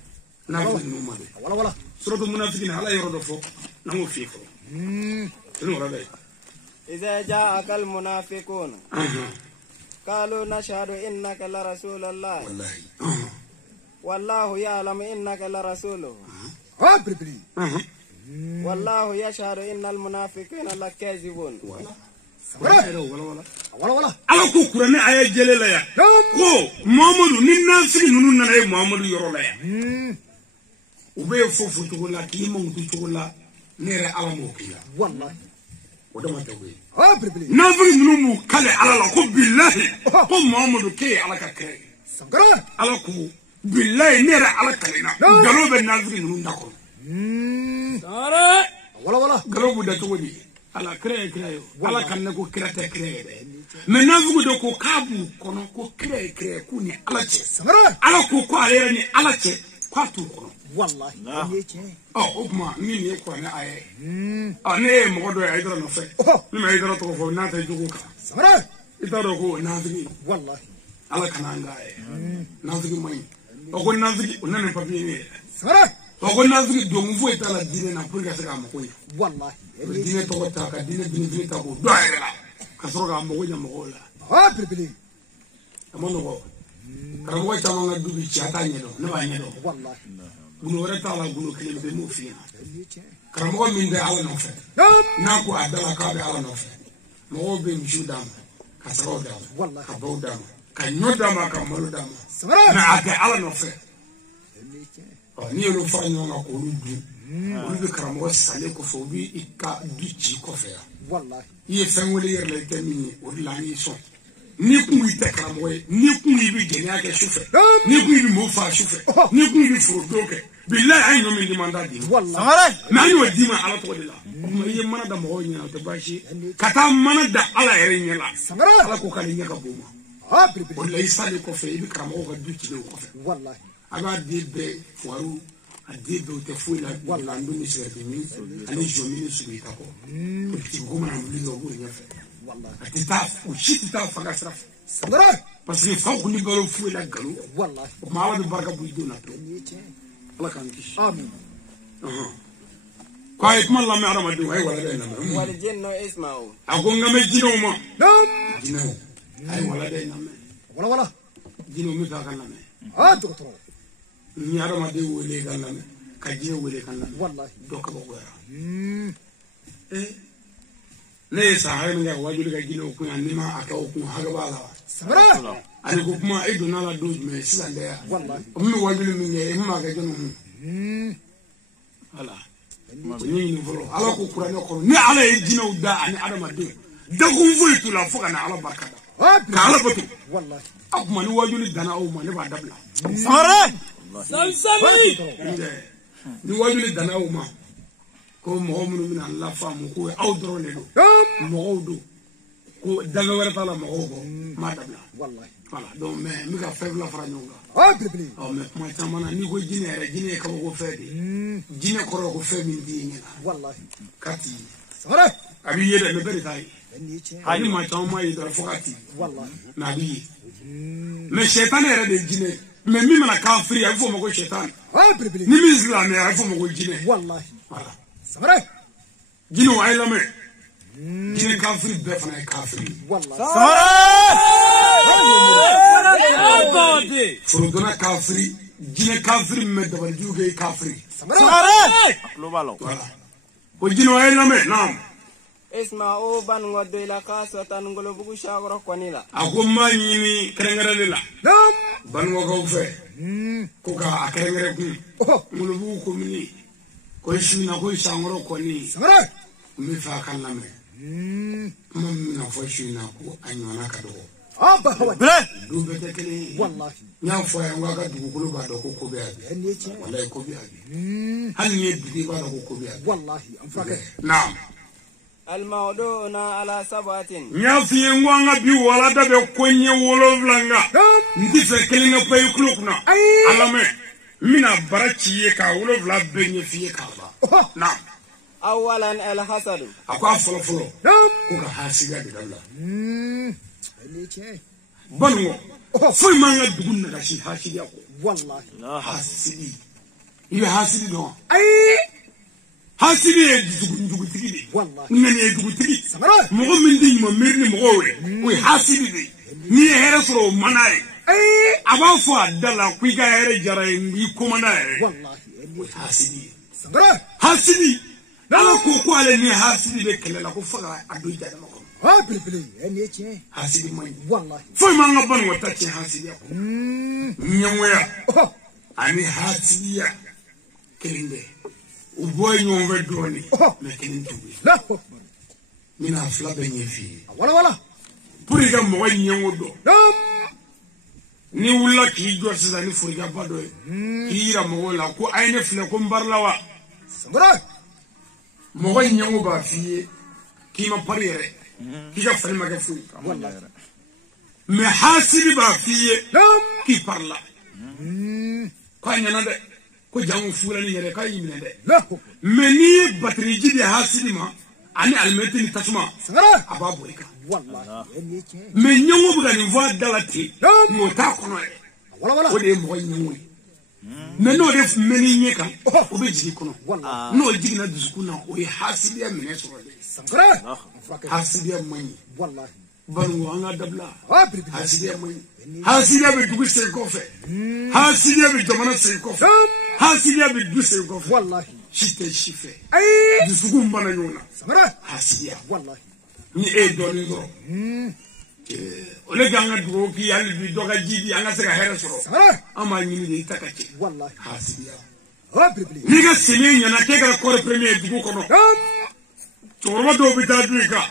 nafigu no ma de ولا suratul munafiqin ala yoro do fo nango fi fo no ra dai إذا جاءك المنافقون قالوا نشهد إنك لرسول الله wallahi والله يعلم إنك لرسوله بربلي والله يشهد إن المنافقين لكاذبون ولا ala ko kurane aya jele la ya ko Muhammadu ni nafsi nunu na e Muhammadu yoro la ya ube fofu to la ki mo tu to la nere ala mo kiya والله o dama tawe بربلي nafsi nunu mu kale ala la ko billahi ko Muhammadu ke ala ka kre سنغرا ala ko billahi nere ala kalina galo be nafsi nunu ndako ولا galo bu da to woni ala kre ala kan ne ko krete kre me nafsi do ko kabu kono ko kre ku ni ala che سنغرا ala ko ale ni ala che kwatu kono والله okuma mini ko na aye ne mo do Haidar no fe ni me Haidar to fo na ta jugo ka سنغرا ita do ko na fini والله ala kana nga na fini mai o ko naziki o nana papier ni sara o ko naziki do mu fo etala dine na pour ka se ka mo ko wallahi dine to ta ka dine bini ta ko do ayre la ka so ka mo ko nya mo la ah bibili amono ko karamo ta mo ngadu bi ci ata nyedo ne ba nyedo wallahi bunu wara ta la bunu kile be mo fi karamo min de ala no fe na ko adala ka be ala no fe mo be mi judam ka so da wallahi ka bo dam ka nyodama ka mo dam sara na ate ala no fe ni lo fa nyo nga ko lu du lu be karamo sale ko fo bi ika du ci ko fe wallahi ye fenwele yer le temi o la ni so ni ku ite karamo ni ku bi genya ke shufe ni ku bi mo fa shufe ni ku bi fo doke billahi ay no min dimanda di wallahi na yo dima ala to de la ma ye mana da mo nya to bashi kata mana da ala yere nya la ala ko kali nya ka boma ah bibili o lay sale ko fe bi karamo ko du ci ko fe wallahi aba de be waru ade be te fu la wala ndu ni se ni ani jomi ni su ta ko ti ko mana mu lo ko nya fe wallahi ati ta o shiti ta fa gasra sara parce que fa ko ni galo fu la galo wallahi ma wa de barka bu do na to ala kan ki amin ko ay kuma la me arama du ay wala de na me wal jinno isma'u agonga me jino ma nam jino ay wala de na me wala jino mi fa kan na me ah docteur ni arama de wole kan na me ka jino wole kan na wallahi do ka ko ya ne sa hay nga wajuli ka jino ko ya ni ma aka ko haga bala sara ani ko kuma e do na la do me silande ya wallahi mi wajuli mi ne ma ga jino ala ni ni volo ala ko kurane ko ni ala e jino da ani adama de da ko vulu tu la foka na ala barka ah ka ala batu wallahi akuma ni wajuli dana o ma ne ba dabla sara samsami ni wajuli dana o ma ko mo mo min Allah fa mo ko aw doro le do mo do ko daga wara tala mo ko ma dabla wallahi voilà donc mais mi ka faible la fra nyonga ah bibili o mais ma tamana ni ko jine re jine ka ko fedi jine ko ro ko fe min di ni wallahi kati sara abi yede me beri tay ni che ani ma tama yi do fokati wallahi na bi mais shaytan re de jine mais mi mana kafiri ay fo mo ko shaytan ah bibili ni mi islam ay fo mo ko jine wallahi voilà sara jine wa ay lame jine kafiri be fana kafiri wallahi furudona kafiri jine kafiri me dabal juge kafiri global voilà ko jine wa ay lame naam isma'u ban ngodo ila kasatan ngolo bugu shagro konila agomma nyini kerengere la nam ban ngo ko fe ko ka kerengere ku ngolo bu ko mini ko shina ko shangoro ko ni sara mi fa kan la me mom na fo shina ko anyona ka do ah ba hawa du bete kele wallahi nya fo ya nga du ko ba do ko be abi ni che wallahi ko be abi hal ni du ba do ko be abi wallahi am frake naam almawduna ala sabatin nya fi ngwanga bi wala da be konye wolo vlang ndi fe kele nga pay klukna alame mina barachi ye ka wolo vla be nye fi ka ba naam awalan al hasad akwa folo ko ka hasiga de dalla ni che banwo foi manga dugun na shi hasidi ko wallahi hasidi ile hasidi do ai hasidi e dugun tigi wallahi ngani e dugun tigi sara mo min di mo mirni mo we we hasidi de ni here soro manai ai aba fo adala ku ga here jara ngi ko manai wallahi we hasidi sara hasidi dala ko ale ni hasidi de kelela ko faga adu jada mako ah bibili ni che hasidi mai wallahi foi manga ban wata ci hasidi ko nyamwaya ani hasidiya kelinde uboy ñoo ve doni me kelin tubi la mina fla be ñefi wala pour ga mo ñengo do nam ni wula ki jo sa ni furiga bado ira mo la ko ayne fle ko mbarla wa sara mo ñengo ba fiye ki ma pariere ki ga fal ma ga fu wallahi me hasidi ba fiye nam ki parla ko ñana de ko jamu fura ni yere ka yimne de la me ni batterie ji de hasidi ma ani almeti ni tasuma sara ababu ika wallahi ni che me nyongo buga ni voix dalati no ta kono e wala o de mo nyongo mais no def meni nyeka o be jigi kono no jigi na dusukuna o yi hasidiya mene soro de sangara hasidiya mani wallahi bango anga dabla hasidiya mani hasidiya be dugu sen kofe hasidiya be jamana sen kofe hasidiya be dugu sen kofe wallahi shite shife ay dusukum bana nyona sangara hasidiya wallahi ni e doni do ole ganga dugo ki yalla bi doga jidi anga sega here soro ama nyini de itakache wallahi hasidiya ni ga sini nyana ke ga ko premier dugo kono toroba do bi ta duika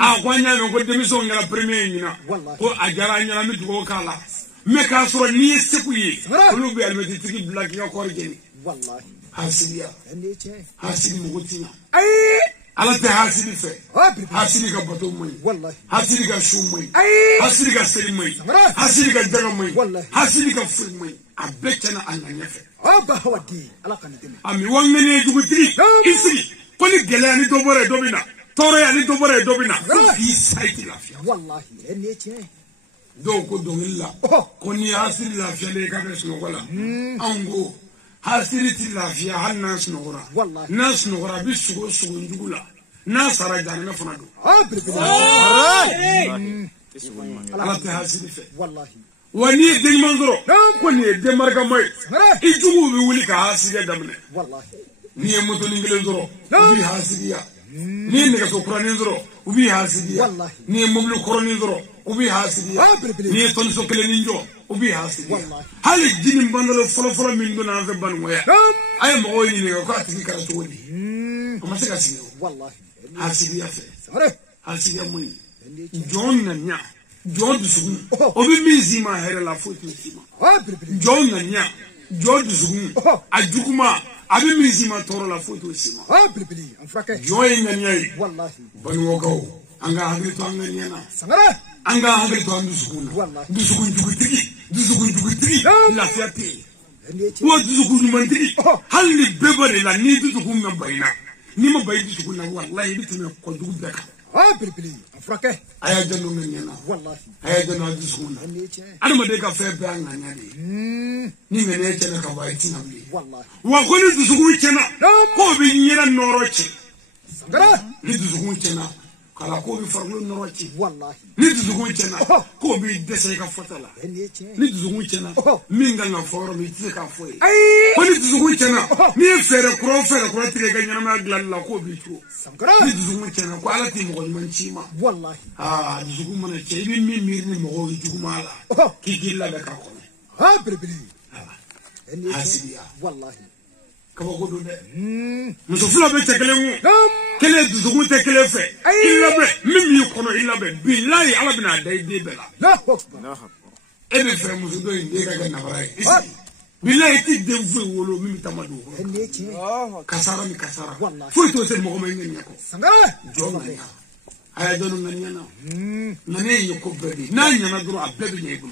a kwanya go demiso ngala premier nyina ko ajara nyana mi dugo kala me ka soro ni sekuyi olu bi almeti tiki black ya ko rejeni wallahi hasidiya hasidi mugotina ay ala te hasidi fe hasidi ka bato moy wallahi hasidi ka shum moy hasidi ka seri moy hasidi ka daga moy hasidi ka fu moy abetana anganya fe aba hawadi ala kan demi ami wangene dugutiri isri ko ni gele ani do bore do bina toro ya ni do bore do bina fi saiti lafia wallahi enyeche do ko dongilla ko ni hasidi lafia le ka beso wala ango hasiri ti lafia hal nas nogora nas nogora bi sugo sugo njugula nas ara jana na fana do ala te hasiri fe wallahi wani ding manzoro ko ni de marga moy ijugu bi wuli ka hasiri damne wallahi ni moto ni ngele zoro bi hasiriya ni ne ka so qur'an zoro ubi hasiriya ni mumlu qur'an zoro ubi hasiriya ni ton so kele ni njo ubi hasiriya hali jini mbandalo folo min do na fe ban moya ay mo ni ne ko atiki kala to woni ko ma se ka sino wallahi hasiriya fe hasiriya moy jon na nya jon du sugun obi mizima here la foto sima jon na nya jon du sugun ajukuma abi mizima toro la foto sima bilbili amfrake joy nganyai wallahi banwo gawo anga hagri to anganya na sangara anga hagri to andu sukuna dusukun jugutigi la fiati wo dusukun mantigi halli bebare la ni dusukun ngabaina ni ma bayi dusukun na wallahi bitime ko dugubeka bilbili amfrake aya jano nganya na wallahi aya jano dusukun adama de ka fe be anganya ni ni ngene chena ka bayi tinamli wallahi wa ko ni dusukun chena ko bi nyira norochi sangara ni dusukun chena kala ko bi farlo norochi wallahi ni dusukun chena ko bi dese ka fotala ni dusukun chena minga nga foro mi tse ka foi ko ni dusukun chena ni fere kuro tige ga nyana ma glalla ko bi tu sangara ni dusukun chena ko ala ti mo man chima wallahi dusukun mana che bi mi mirni mo jugumala ki gilla be ka ko bilbili hasidiya wallahi kaba ko do de muso fula be tekele mu kele dusukun te kele fe illa be mimi kono illa be billahi ala bina dai de bela la akbar ebe fe muso do inde ga na barai billahi ti de fu wolo mimi tamadu kasara mi kasara fu to se mo men ngenya ko sangara jona ya aya donu ngenya na nane yoko bedi na nyana duro abedu nyego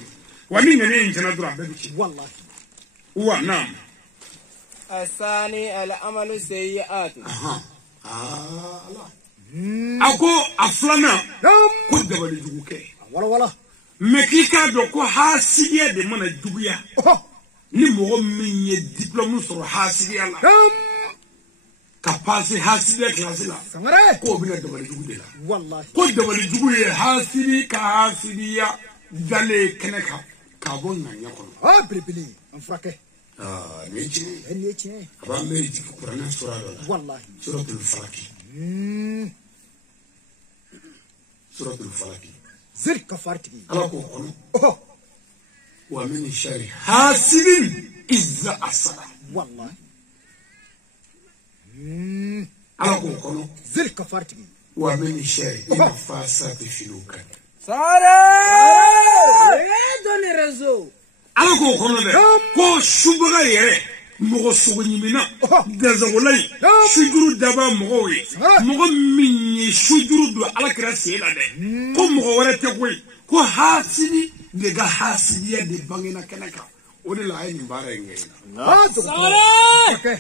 wani ngene nyana duro abedu chi wallahi wa nam الثاني العمل السيئات ako aflana ko dabali juguke wala mekika do ko hasidiya de mana juguya ni mo min ye diplôme sur hasidiya la ka passer hasidiya classe la sangara ko bi na dabali jugude la wallahi ko dabali juguye hasidi ka hasidiya dale keneka ka bon na nyako bilbili amfrake نيجي أبغى ميجي كورانا سورة والله سورة الفلك سورة الفلك زر كفارتي أنا كوكونو ومن الشر حاسد إذا أسد والله أنا كوكونو زر كفارتي ومن الشر النفاثات في العقد سارة دوني رزو ala ko kono de ko subuga yere mogo sugunyimina dazagolai sujuru daba mogo we mogo minni sujuru do ala kira sela de ko mogo wara te ko hasidi de ga hasidiya de bangena kanaka o de la ay mbara ngena okay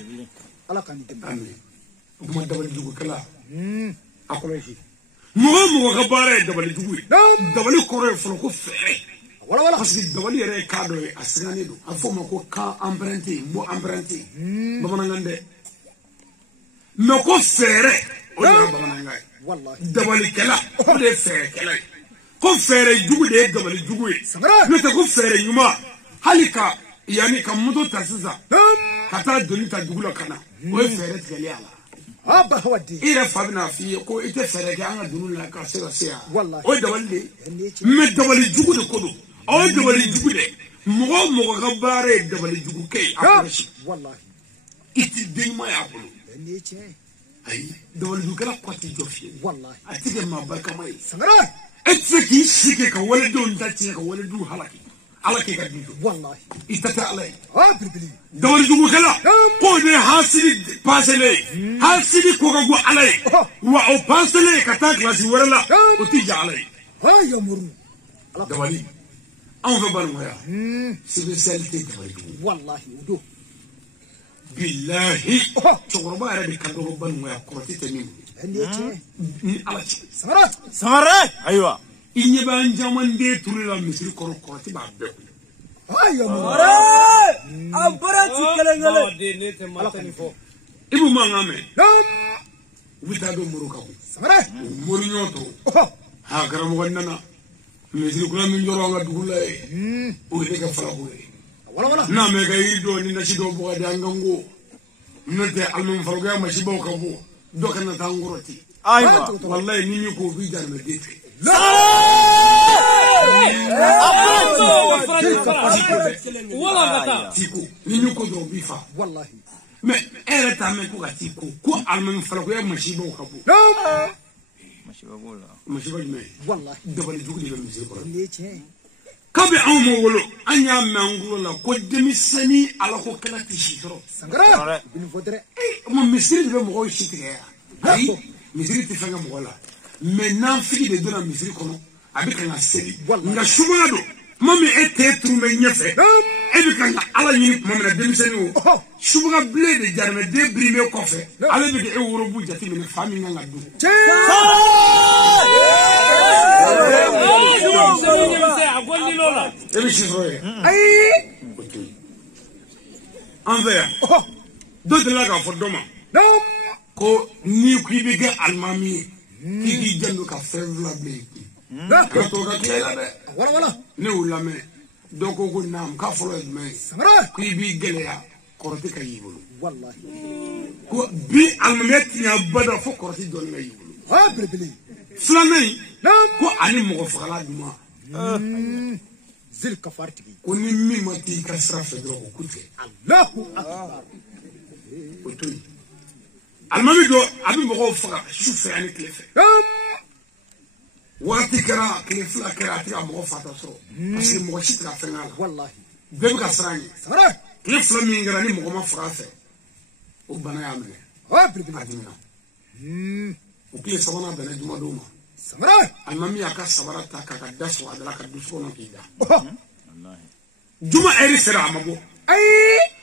ala kan de amin mo dabal dugu kala akolo shi mogo ga bare dabal dugu dabal ko re fo ko fere Voilà. Parce que dabali yɛrɛ ka dɔ ye a sigannen don a fɔ o ma ko kan emprunté mot emprunté bamanankan dɛ mais ko fɛɛrɛ o de ye bamanankan ye dabalikɛla o de ye fɛɛrɛkɛla ye ko fɛɛrɛ jugu de ye dabali jugu ye n'o tɛ ko fɛɛrɛ ɲuman hali ka yanni ka moto ta sisan ka taa doni ta dugu la ka na o ye fɛɛrɛ tigɛli a la. I yɛrɛ fa bɛna f'i ye ko I tɛ fɛɛrɛ kɛ an ka dunun la ka se ka se yan o ye dabali de ye mais dabali jugu de ko don o ye dabali jugu de mɔgɔ o mɔgɔ ka baara ye dabali jugu kɛ ye a kɔlɔsi I tɛ den ɲuman y'a bolo ayi dabali jugukɛla kɔ tɛ jɔ fiyewu a tɛ kɛ maa barikama ye e tɛ se k'i si kɛ ka waledenw ta tiɲɛ ka waledenw halaki ala k'e ka dun I tɛ taa ala ye dabali jugukɛla k'o de ye hasidi paaselen ye hasidi ko ka go ala ye wa o paaselen ka taa kilasi wɛrɛ la o tɛ ja ala ye dabali anw fɛ balimaya spécialité dabali jugu bilahi cɛkɔrɔba yɛrɛ de ka dɔgɔ balimaya kɔrɔtɛ tɛ min ni ala cɛ Sangare ayiwa I ɲɛ bɛ an caman den turu la misiri kɔrɔ kɔrɔtɛ b'a bɛɛ kun I b'u mankan mɛn u bɛ taa don muru kan muru ɲɔgɔn tɔw ha karamɔgɔ nana misiri kula min jɔra an ka dugu la ye o ye ne ka farako ye n'a mɛ ka yiri dɔ ni nasi dɔ bɔ ka di an kan ko n'o tɛ alimami farakoya masibaw ka bɔ dɔ kana taa an kɔrɔ ten walayi ni min ko o b'i jarimɛden tigɛ tiko ni min ko dɔrɔn o b'i fa mais e yɛrɛ t'a mɛn ko ka t'i ko alimami farakoya masibaw ka bɔ masiba jumɛn dabali jugu de bɛ misiri kɔnɔ kabi anw ma wolo an y'a mɛn an kulo la ko denmisɛnnin ala ko kɛla tɛ si sɔrɔ misiri de bɛ mɔgɔw si tigɛ yan ayi misiri tɛ fɛn kɛ mɔgɔ la mais nafigi de donna misiri kɔnɔ a bɛ kan ka seli nka suguya don tuma min e tɛ turu bɛ ɲɛfɛ e bɛ kan ka ala ɲini tuma min na denmisɛnnin o suguya bilen de jarimɛden birimɛ kɔfɛ ale bɛ kɛ e worobu jate minɛ fa min kan ka dun e bɛ si sɔrɔ ye ayi an fɛ yan dɔ delila k'a fɔ dɔ ma ko n'i ko I bɛ kɛ alimami ye k'i k'i janto ka fɛn fila bila I kun ka to ka tile la dɛ ne y'o lamɛn dɔ ko naam k'a fɔlɔ ye jumɛn ye ko I b'i gɛlɛya kɔrɔtɛ ka y'i bolo ko bi alimamiya tiɲɛ bada fo kɔrɔtɛ dɔɔnin ka y'i bolo filanan in ko ani mɔgɔ fagala duman ko ni min ma t'i ka sira fɛ dɔrɔn o kun tɛ o to yen alimami dɔ a bɛ mɔgɔw faga su fɛ ani tile fɛ waati kɛra tile fila kɛra a tɛ ka mɔgɔ fata sɔrɔ parce que mɔgɔ si tɛ ka fɛn k'a la bɛɛ bɛ ka siran ɲɛ tile fila min kɛra ni mɔgɔ ma faga a fɛ o bana y'a minɛ a dimina o tile sabanan bɛnna jumadenw ma alimami y'a ka sabara ta k'a ka da sɔgɔ a da la ka dusu kɔnɔ k'i da juma ɛri sera a ma bɔ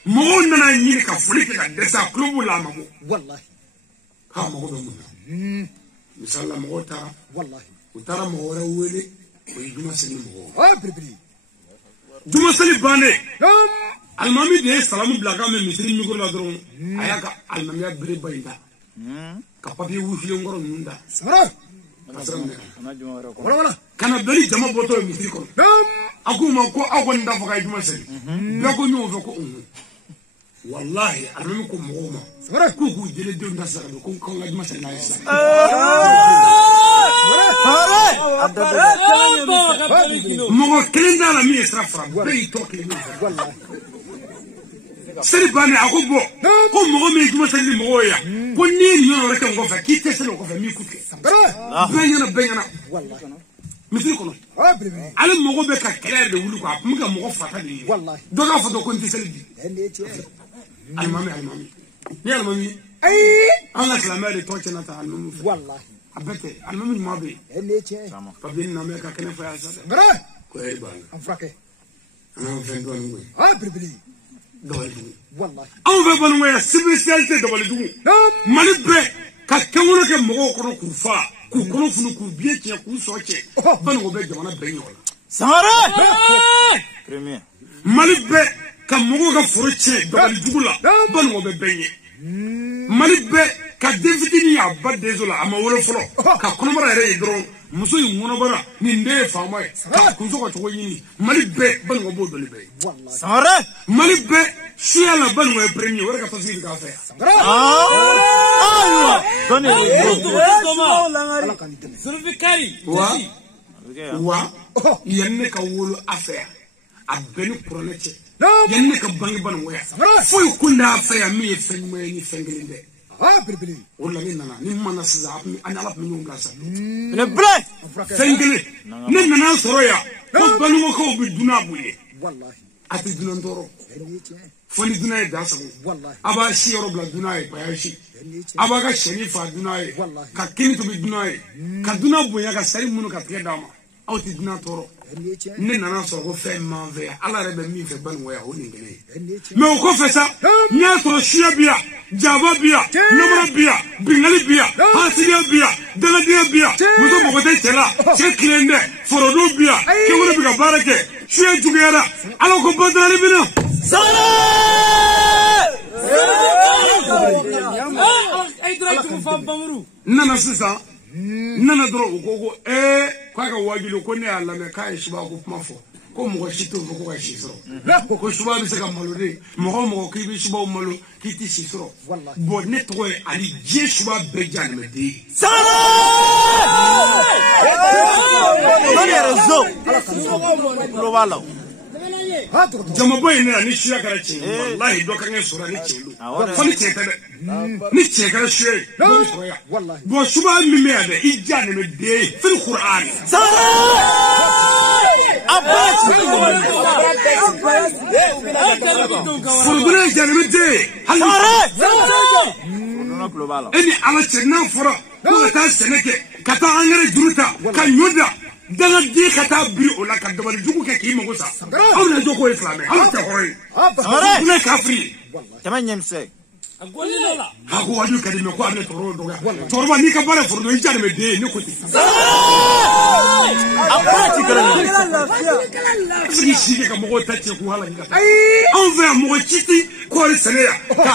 mɔgɔw nana ɲini ka foli kɛ ka dɛsɛ a tulo b'u la a ma bɔ k'a mago bɛ mun na misali la mɔgɔw taara u taara mɔgɔ wɛrɛ wele o ye juma seli mɔgɔw juma seli bannen alimami de ye salamu bila k'a mɛn misiri mikoro la dɔrɔn a y'a ka alimamiya bereba in ta ka papiye wusulen kɔrɔ ninnu da ka sira minɛ ka na bɛn ni jama bɔtɔ ye misiri kɔnɔ a k'u ma ko aw kɔni t'a fɔ k'a ye juma seli bɛɛ ko ɲɔgɔn fɛ ko wallahi alimami ko mɔgɔw ma k'u k'u jeli denw da sira ko k'an ka juma seli n'a ye sisan mɔgɔ kelen t'a la min ye sira fara bɛɛ y'i tɔ kelen fɛ seli bannen a ko bɔ ko mɔgɔ min ye juma seli ni mɔgɔw ye yan ko n'i ye nin yɔrɔ wɛrɛ kɛ n kɔfɛ k'i tɛ seli o kɔfɛ min k'u kɛ bɛɛ ɲɛna misiri kɔnɔ ale mɔgɔ bɛ ka kɛlɛ de wuli a tun bɛ ka mɔgɔ fata de ye dɔ k'a fɔ ko n tɛ seli bi alimami ni alimami an ka silamɛya de tɔ cɛna ta alimami fɛ a bɛɛ tɛ alimami ɲuman bɛ yen papiye nin lamɛn ka kɛnɛ fɔ yan sa dɛ ko ɛri b'a la an ka fɛn dɔɔnin koyi dabalijugu anw fɛ banikɔya spécialité dabalijugu mali bɛɛ ka kɛŋɔnɔ kɛ mɔgɔw kɔnɔ k'u fa k'u kɔnɔ funu k'u biye tiɲɛ k'u sɔ tiɲɛ banikɔ bɛ jamana bɛɛ ɲɔgɔn Sangare! Premier. Malibé, Kamogo ka foroche, Dobali Dugula, Bango Benye. Malibé, ka David ya bad desola, Amawolo Folo, ka Konobara Redron, Muso Monobara, Ninde Famai, Kuzoka Toyini, Malibé, Bango Bodolibe. Sangare! Malibé, Shia la Bango Premier, where ka Pacific Affair. Wa yanne ka wolo affaire a beni proneche yanne ka bangi ban waya foi kunda affaire mi fenme ni fengelinde birbili wala ni nana ni mana siza ani ala mi ngum gasa Le blé! fengele ni nana soroya ko banu ko bi duna buye wallahi ati duna ndoro foni duna e dasa wallahi aba shi yoro bla duna e bayashi aba ka sheni fa duna e ka kini to bi duna e ka duna buya ka sari munu ka tike dama awti duna toro ne nana so ko fe manve ala rebe mi fe ban waya ho ningene me o ko fe sa nya to shia bia jaba bia nomra bia bingali bia hasidia bia daladia bia muso mo ko te tela che klende forodo bia ke wona bi ka barake shia jugera ala ko badali bino Sangare! Nana sisa nana dro ko kwa ka wajilo ko ne ala me kai shiba ko mafo ko mo shito ko ka shisro ko shiba bi se ka malode mo ki bi shiba malo kiti shisro bo ne to ali je shiba be jan me de Sangare! Global. jama boy ne ni shiya kara chin wallahi do kan sura ni chelu fani cheka de ni cheka shiye do soya bo shiba mi me ade ija ne me de fil qur'an furgure jane me de Global. eni ala chenna fora ko ta seneke kata angere juruta ka nyoda danga di kata bi ola ka dobal jugu ke ki mago sa awna joko islamé ala ta hoy Sangare! ne kafri Tama nyemse. ha ko wadu kadi me ko amne toro do ga torba ni ka bare furdo ijane me de ni ko ti sigi sigi ka mogo tache ko hala ni ka on veut mogo chiti ko le seneya ka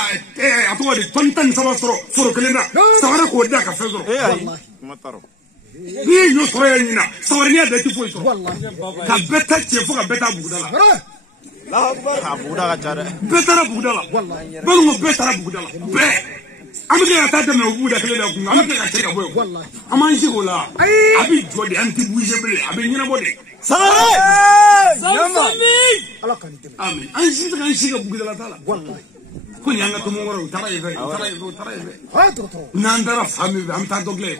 atwa de tontan sama soro foro kelena sawara ko da ka fezoro Mataro. ni yo soya ni na sawara ni da ti fo so ka beta che fo ka beta bugdala Abuda ka chare. betara bugdala balu betara bugdala be amike ya tata me obuda kele da kunga amike ka cheka boyo amanji gola abi jodi anti buje bele abi nyina bode Sangare! amen anji ka anji ka bugdala tala ko nyanga to mongoro tara ive nandara fami am ta dogle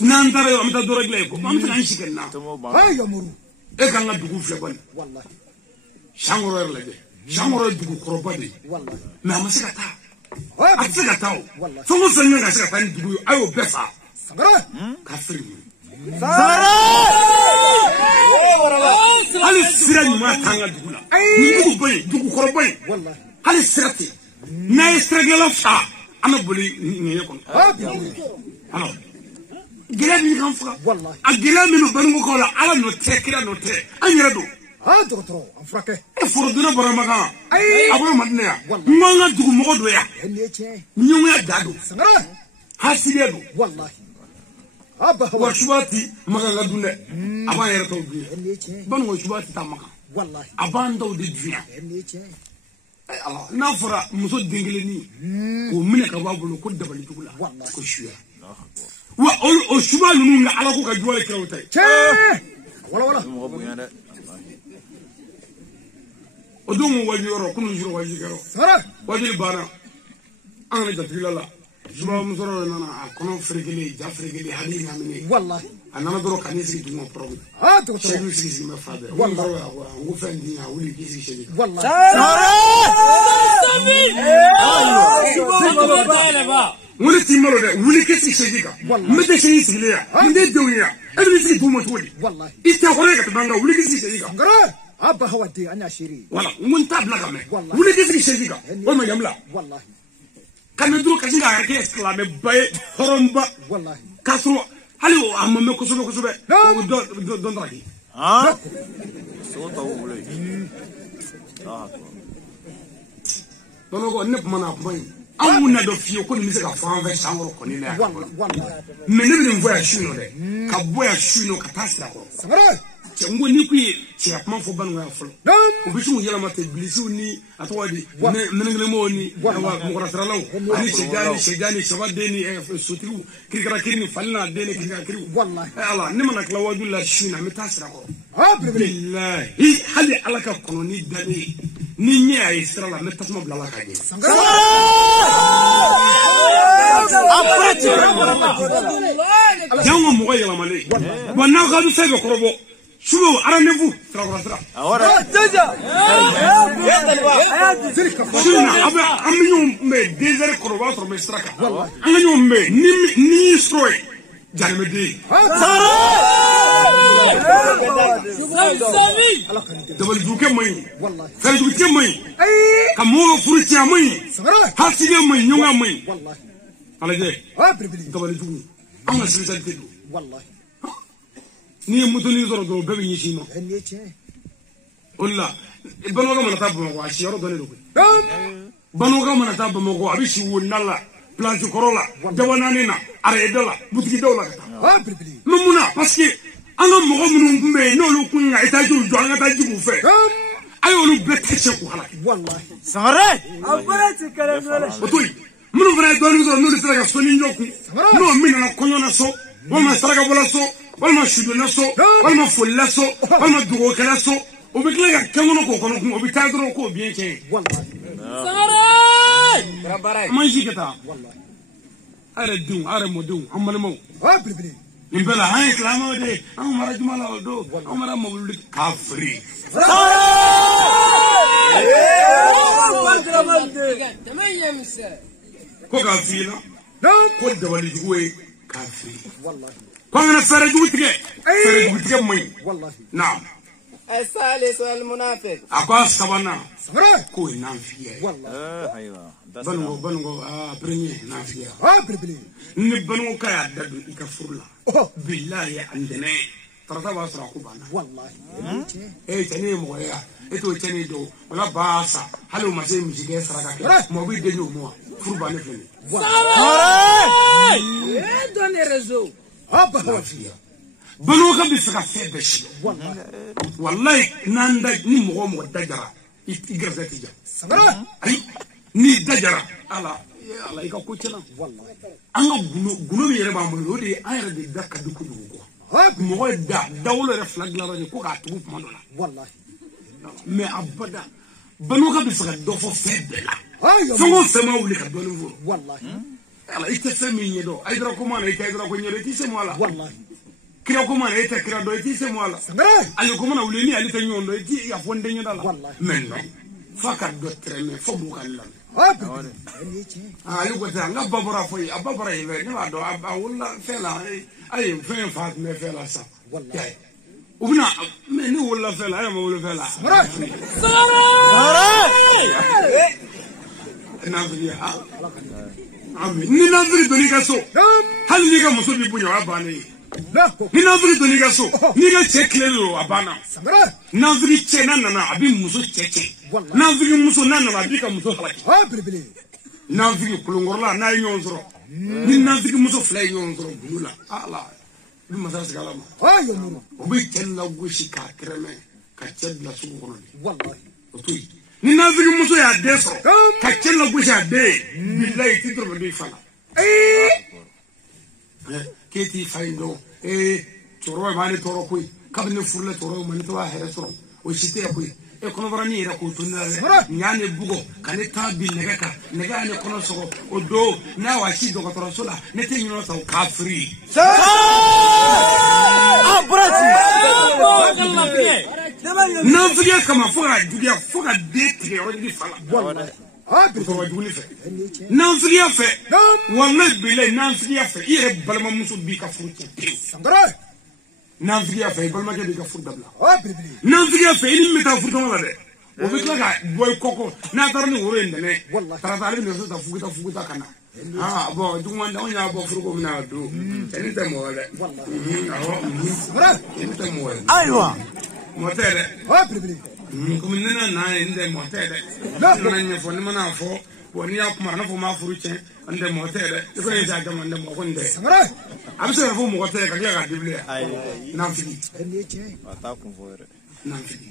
nandara yo am ta dogle ko am ta anji kenna e kan ga dugu fle ban shangoro er lage shangoro dugu korobade mais amasika ta asika ta fo mo fenga ga sika tan dugu ayo befa ka firi ali sira ni ma tanga dugu la dugu boy dugu korobay ali sirati na estragela fa ana boli ni ko alors gela ni kan fa a gela mi no bango ko la ala no tekira no te anyere do docteur en frake e forduna baramaga abo madne ya nganga dugu mo do ya nyumu ya dado Sangare! hasiye do wallahi wa shubati maganga dunde aba yere to bi ban wo shubati ta maka wallahi aban do de dunya Allah na fura muso dengele ni ko mine ka babulo ko dabali dugula ko shuya wa o shuba nunu nga ala ko ka duwale krawtay wala Mo buya de. o dum waji yoro kunu juro waji garo Sangare! waji bana an da tilala shuba musoro nana kono fregele ja fregele hali ngamine wallahi anana doro kanisi dum problem docteur shegu sigi ma fabe wallahi wa ngu fendi ya wuli kisi shegi wallahi wuli timalo de wuli kisi shegi ka mede shegi sigi ya inde dewya ebe sigi dum mo toli wallahi ita ko reka tanga wuli kisi shegi ka Sangare! hawati ana shiri wala ngun tabla ka me wuli kisi shegi ka o ma yamla wallahi kan duro kasi ga ke exclame bay horomba wallahi kasro hali o amma me ko sobe don dragi ها صوت أولي بلوغو نب منا بوين أمونا دو فيو كل ميزة كفان في شامرو كوني لا من نبي نفوي شنو ده كبوي شنو كتاسلا كو ngo ni ku ci apman fo ban nga folo ko bisu yela mate blisu ni atwadi menengle mo ni wa mo rasra law ani shejani shabadeni sutiru kirkara kirini falna deni kirkara kiri wallahi ala ni manak la wadu la shina mitasra ko billahi hali alaka kono ni dani ni nya isra la metasma blala kaje jango mo yela male wana ga du sebe korobo شو أرنبو ترى أورا تجا شو أبى أميوم مي ديزر كروبات رمي استراكا أميوم مي ني سروي جانمدي دبل بوكة مي فرجوكة مي كمو فريتيا مي هاسيجا مي نيوغا مي على جي دبل بوكة أنا سريتان تدو ni mutuni zoro do bebe yishima walla banoga mana tabba ko ashi yoro dole do banoga mana tabba ko abishi wonnala planti korola dawanani na aredala butiki dawla mumuna parce que anga mogo munu ngumbe no lu kunga etaju do anga taji ku fe ayo lu bete ko hala wallahi sare abarati kalamala otoy munu vra do lu zoro no le traga soni nyoku no mina na konyona so wama traga bola so walma shuduna so walma fulla so walma dugo kala so obiklega kangono ko kono ko obitadro ko bien che wallahi saray manji kata wallahi are dum are modum amal mo bibli imbela hay klamo de amara jumala do amara mawlud kafri ko kafina ko dawali juwe kafri wallahi كنا فرجوتك مي والله نعم الثالث المنافق أقاس سبنا كوي نافية والله أيوة بنو بريني نافية بريبلي نبنو كيا دادو إكفرلا بالله عندنا ترى باسرا كوبانا والله تاني مويا تاني دو ولا باسا هلو ما سي مشي سرقة ما بيدي جو موا فربانة فيني دوني رزو بلوغ بسرعة فيبش والله ناندا نمو دجرا يجرز تيجا أي ني دجرا على يكا كوتشنا والله أنا غلو يربا ملودي أنا ردي دكا دكو دكو مو دولة رفلق لا رجع كوكا تبوف مانولا والله ما أبدا بلوغ بسرعة دوفو فيبلا سمو سماو لك دولة والله ala itesemi nyedo aidra komana itaidra kwenye tise mwala wallahi kira komana ita kira do tise mwala ali komana uleni ali tanyondo iti ya fonde nyodala wallahi menno faka do treme fo bukalla ali ko tanga babara foi ababara ile ne wado abawulla fela ay fen fat me fela sa wallahi ubna me ni wala fela ay ma wala fela navriya ni navri doni gaso hal ni ga muso bi bunya abane ni navri doni gaso ni ga cheklelo abana navri chena nana abi muso cheche navri muso nana abi ka muso halaki navri kulungorla na nyonzoro ni navri muso fly nyonzoro bulula ala bi masas galama ayo no obi kella gushi ka kreme ka chedla su kono wallahi otuyi ni navri muso ya deso ka chella gushi ade billahi tidro be fala keti faindo toro mani toro koi kabne furle toro mani to ha resoro o shite koi e kono barani ira ko tunare nyane bugo kane tabi negaka nega ne kono so o do na wa shi do ko toro sola ne te nyino so kafri abrati non fiye kama foga detre o di fala wallahi ko duni fe non fiye fe wallahi bilay non fiye fe ire balma musu bi ka furti sangara non fiye fe balma ke bi ka furti dabla non fiye fe ni meta furti wala de o bi ka boy koko na tarni woro ndene wallahi tara tare ne so ta fuguta kana bon du man on ya bo furu ko na do en ta mo wala en ta mo wala aywa mo tere ko min na en mo tere na nya fo ni mana fo woni ya kuma na fo ma furu chen ande mo tere ko ni sa gam ande mo ko nde am se fo mo ko tere ka ga dibli na fini ata kun fo re na fini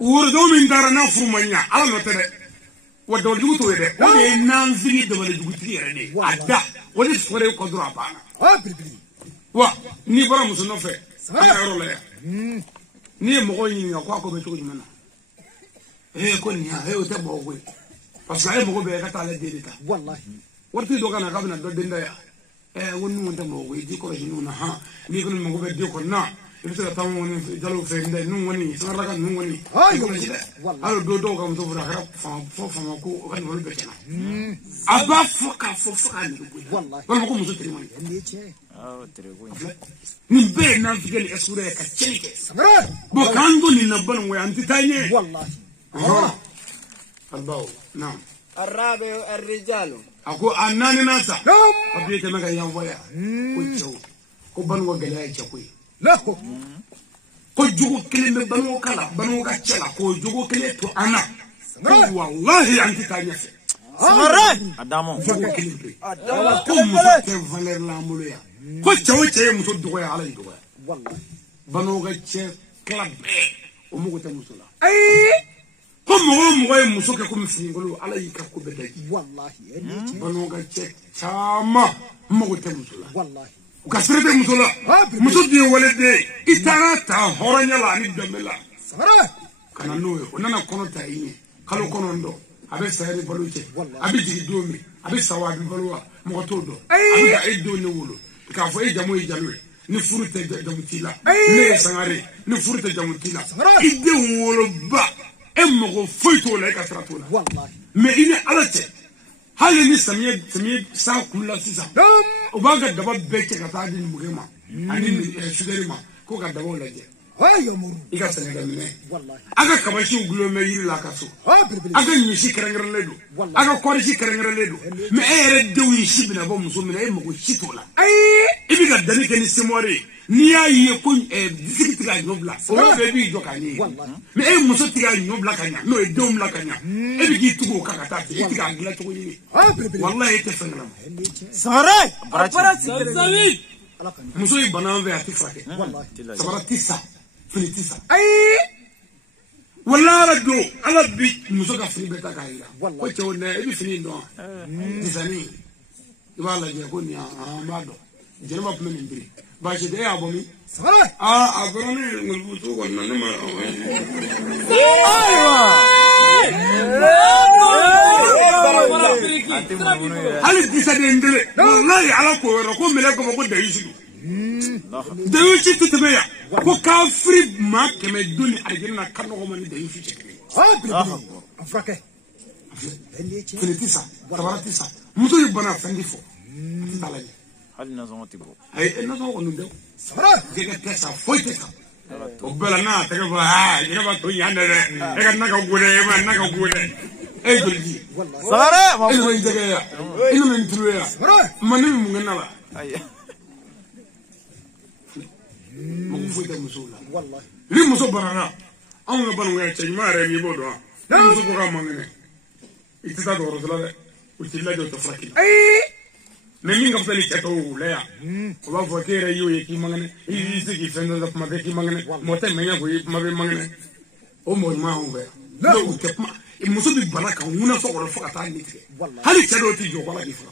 wuro do min dara na furu manya ala no tere wadda wani to yede wani nan fini da wani juguti yere ne adda wani fore ko dura bana wa ni bara muso no fe ana ro le ni mo ko yin ko ko be to jimana ko ni ha o te bo gwe parce que mo ko be ka ta le de ta wallahi warti do kana ka bina do denda ya woni mo te mo gwe di ko jinu na ha ni ko mo ko be di ko na itu sudah tahu wani jalu fende nu wani sangat kan nu wani alo do kam to fura fa ko kan wani bekena aba foka ni wallahi wala ko muso terima ni be na figeli esure ka chelike bo kando ni na ban we anti tanye wallahi albaw naam الرابع الرجال ako anani nasa abiyete mega yanvoya ko chaw ko ban go gele chakui lako ko jugo keleme banu kala banu ga chela ko jugo kele to ana wallahi anti tanya fe samara adamo ko mo te valer la mulu ya ko chawo che mo to dogo ya ala dogo wallahi banu ga che club o mo ko te musula ko mo muso ke ko mfingolo ala yika ko bedaji wallahi banu ga che chama mo ko te musula wallahi kasrebe musola muso di walede itara ta horanya la ni domela sara kana noyo onana kono ta yin kalo kono ndo abe sayri baluche abe jigi domi abe sawabi balwa mo to do abe ga edo ne wolo ka fo e jamu e jalwe ni furute jamutila ne sangare ni furute jamutila ide wolo ba e mo go foito la ka tratola wallahi me ine alate hali ni samiye sa kula sisa o ba ga daba beke ka ta din mugema ani sugari ma ko ga daba la je ayo muru iga Senegal ne wallahi aga kabashi ugulo me yiri la kaso aga nyi shi karangara ledo aga kwari shi karangara ledo me ere dewi shi bina bo muso mina e mo ko shitola ibi ga dani ke ni semore ni ya yi ko district ga nyobla o be bi joka ni me e muso tiga nyobla kanya no e dom la kanya e bi gi tugo ka ta ti tiga ngila to ni wallahi te fengram sare para sari muso yi banan ve ati frake wallahi sabara tisa filitisa wala do ala bi muso ka fili beta ka ira ko che wona e bi fini do disani wala je ko ni ma do je ma pme mbiri ba je de abomi abroni ngulbutu ko nan ma ali disade ndele wallahi ala ko ro ko mele ko da yisidu da yisi tutbeya ko ka free ma keme doni arjina kanu ko mani da yisi chekene afrake filitisa tabaratisa muso yibana fandifo talaje hali na zongo tibo ay na zongo nunde sara jega pesa foiteka o bela na tege ba jega ba to yande de e ga na ka gure ma na ka gure e golji sara ma ko jega ya ina men truya mani mu ngana la ay mo fuita musula wallahi li muso barana an ga banu ya ce mare mi bodo na muso ko ga mangene itata do rosala de utilla do to fraki mais mi nga feli ceto la ya o ba fo kere yo ye ki mangene yi sigi fendo da ma be ki mangene mo te menya ko ma be mangene o mo ma on be no te ma muso bi baraka una so ko fo ka ta ni hali cedo ti jo bala di fa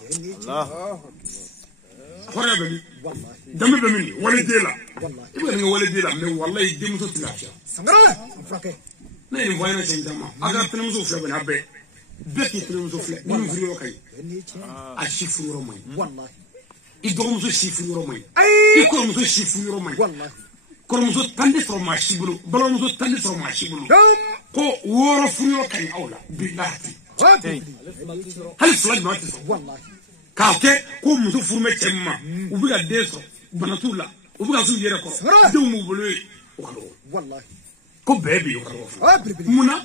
allah khore be wallahi dami be min wala dela wallahi ibe nga wala dela mais wallahi dem so tilafia sangara frake na ni voyana sen jama aga tene muso fle ben abbe beki tene muso fle ni furi okay a chifu yoro moy wallahi i do muso chifu yoro moy i ko muso chifu yoro moy wallahi ko muso tande fromage bulu balo muso tande fromage bulu ko woro furi okay awla billahi hal flag ma tso wallahi ka ke ko muso furme chemma ubiga deso banatula ubiga su yere ko de mu bulu o kalo wallahi ko bɛɛ bi yɔrɔ munna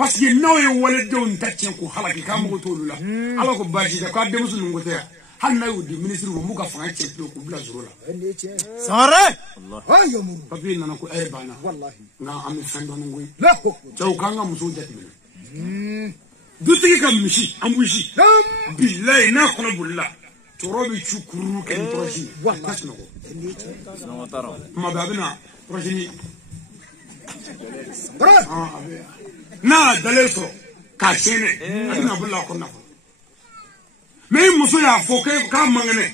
parce que n'aw ye waledenw ta tiɲɛ ko halaki k'a mago t'olu la ala ko baasi tɛ k'a denmuso ninnu ko tɛ yan hali n'a y'o di minisiri ma m'u ka fanga cɛ pewu k'u bila zoro la Sangare papiye nana ko ɛri banna nka an bɛ fɛn dɔɔni koyi cɛw k'an ka musow jateminɛ dutigi ka misi an gosi bilayi n'a kɔnɔ bolila cɛkɔrɔba bɛ cu kururu kɛ ni tɔrɔsi ye a tɛ sunɔgɔ tuma bɛɛ a bɛ na tɔrɔsini n'a dalen sɔrɔ k'a sɛnɛ a bɛ na bolo la kɔnɔna kɔnɔ mais i muso y'a fɔ k'a man kɛnɛ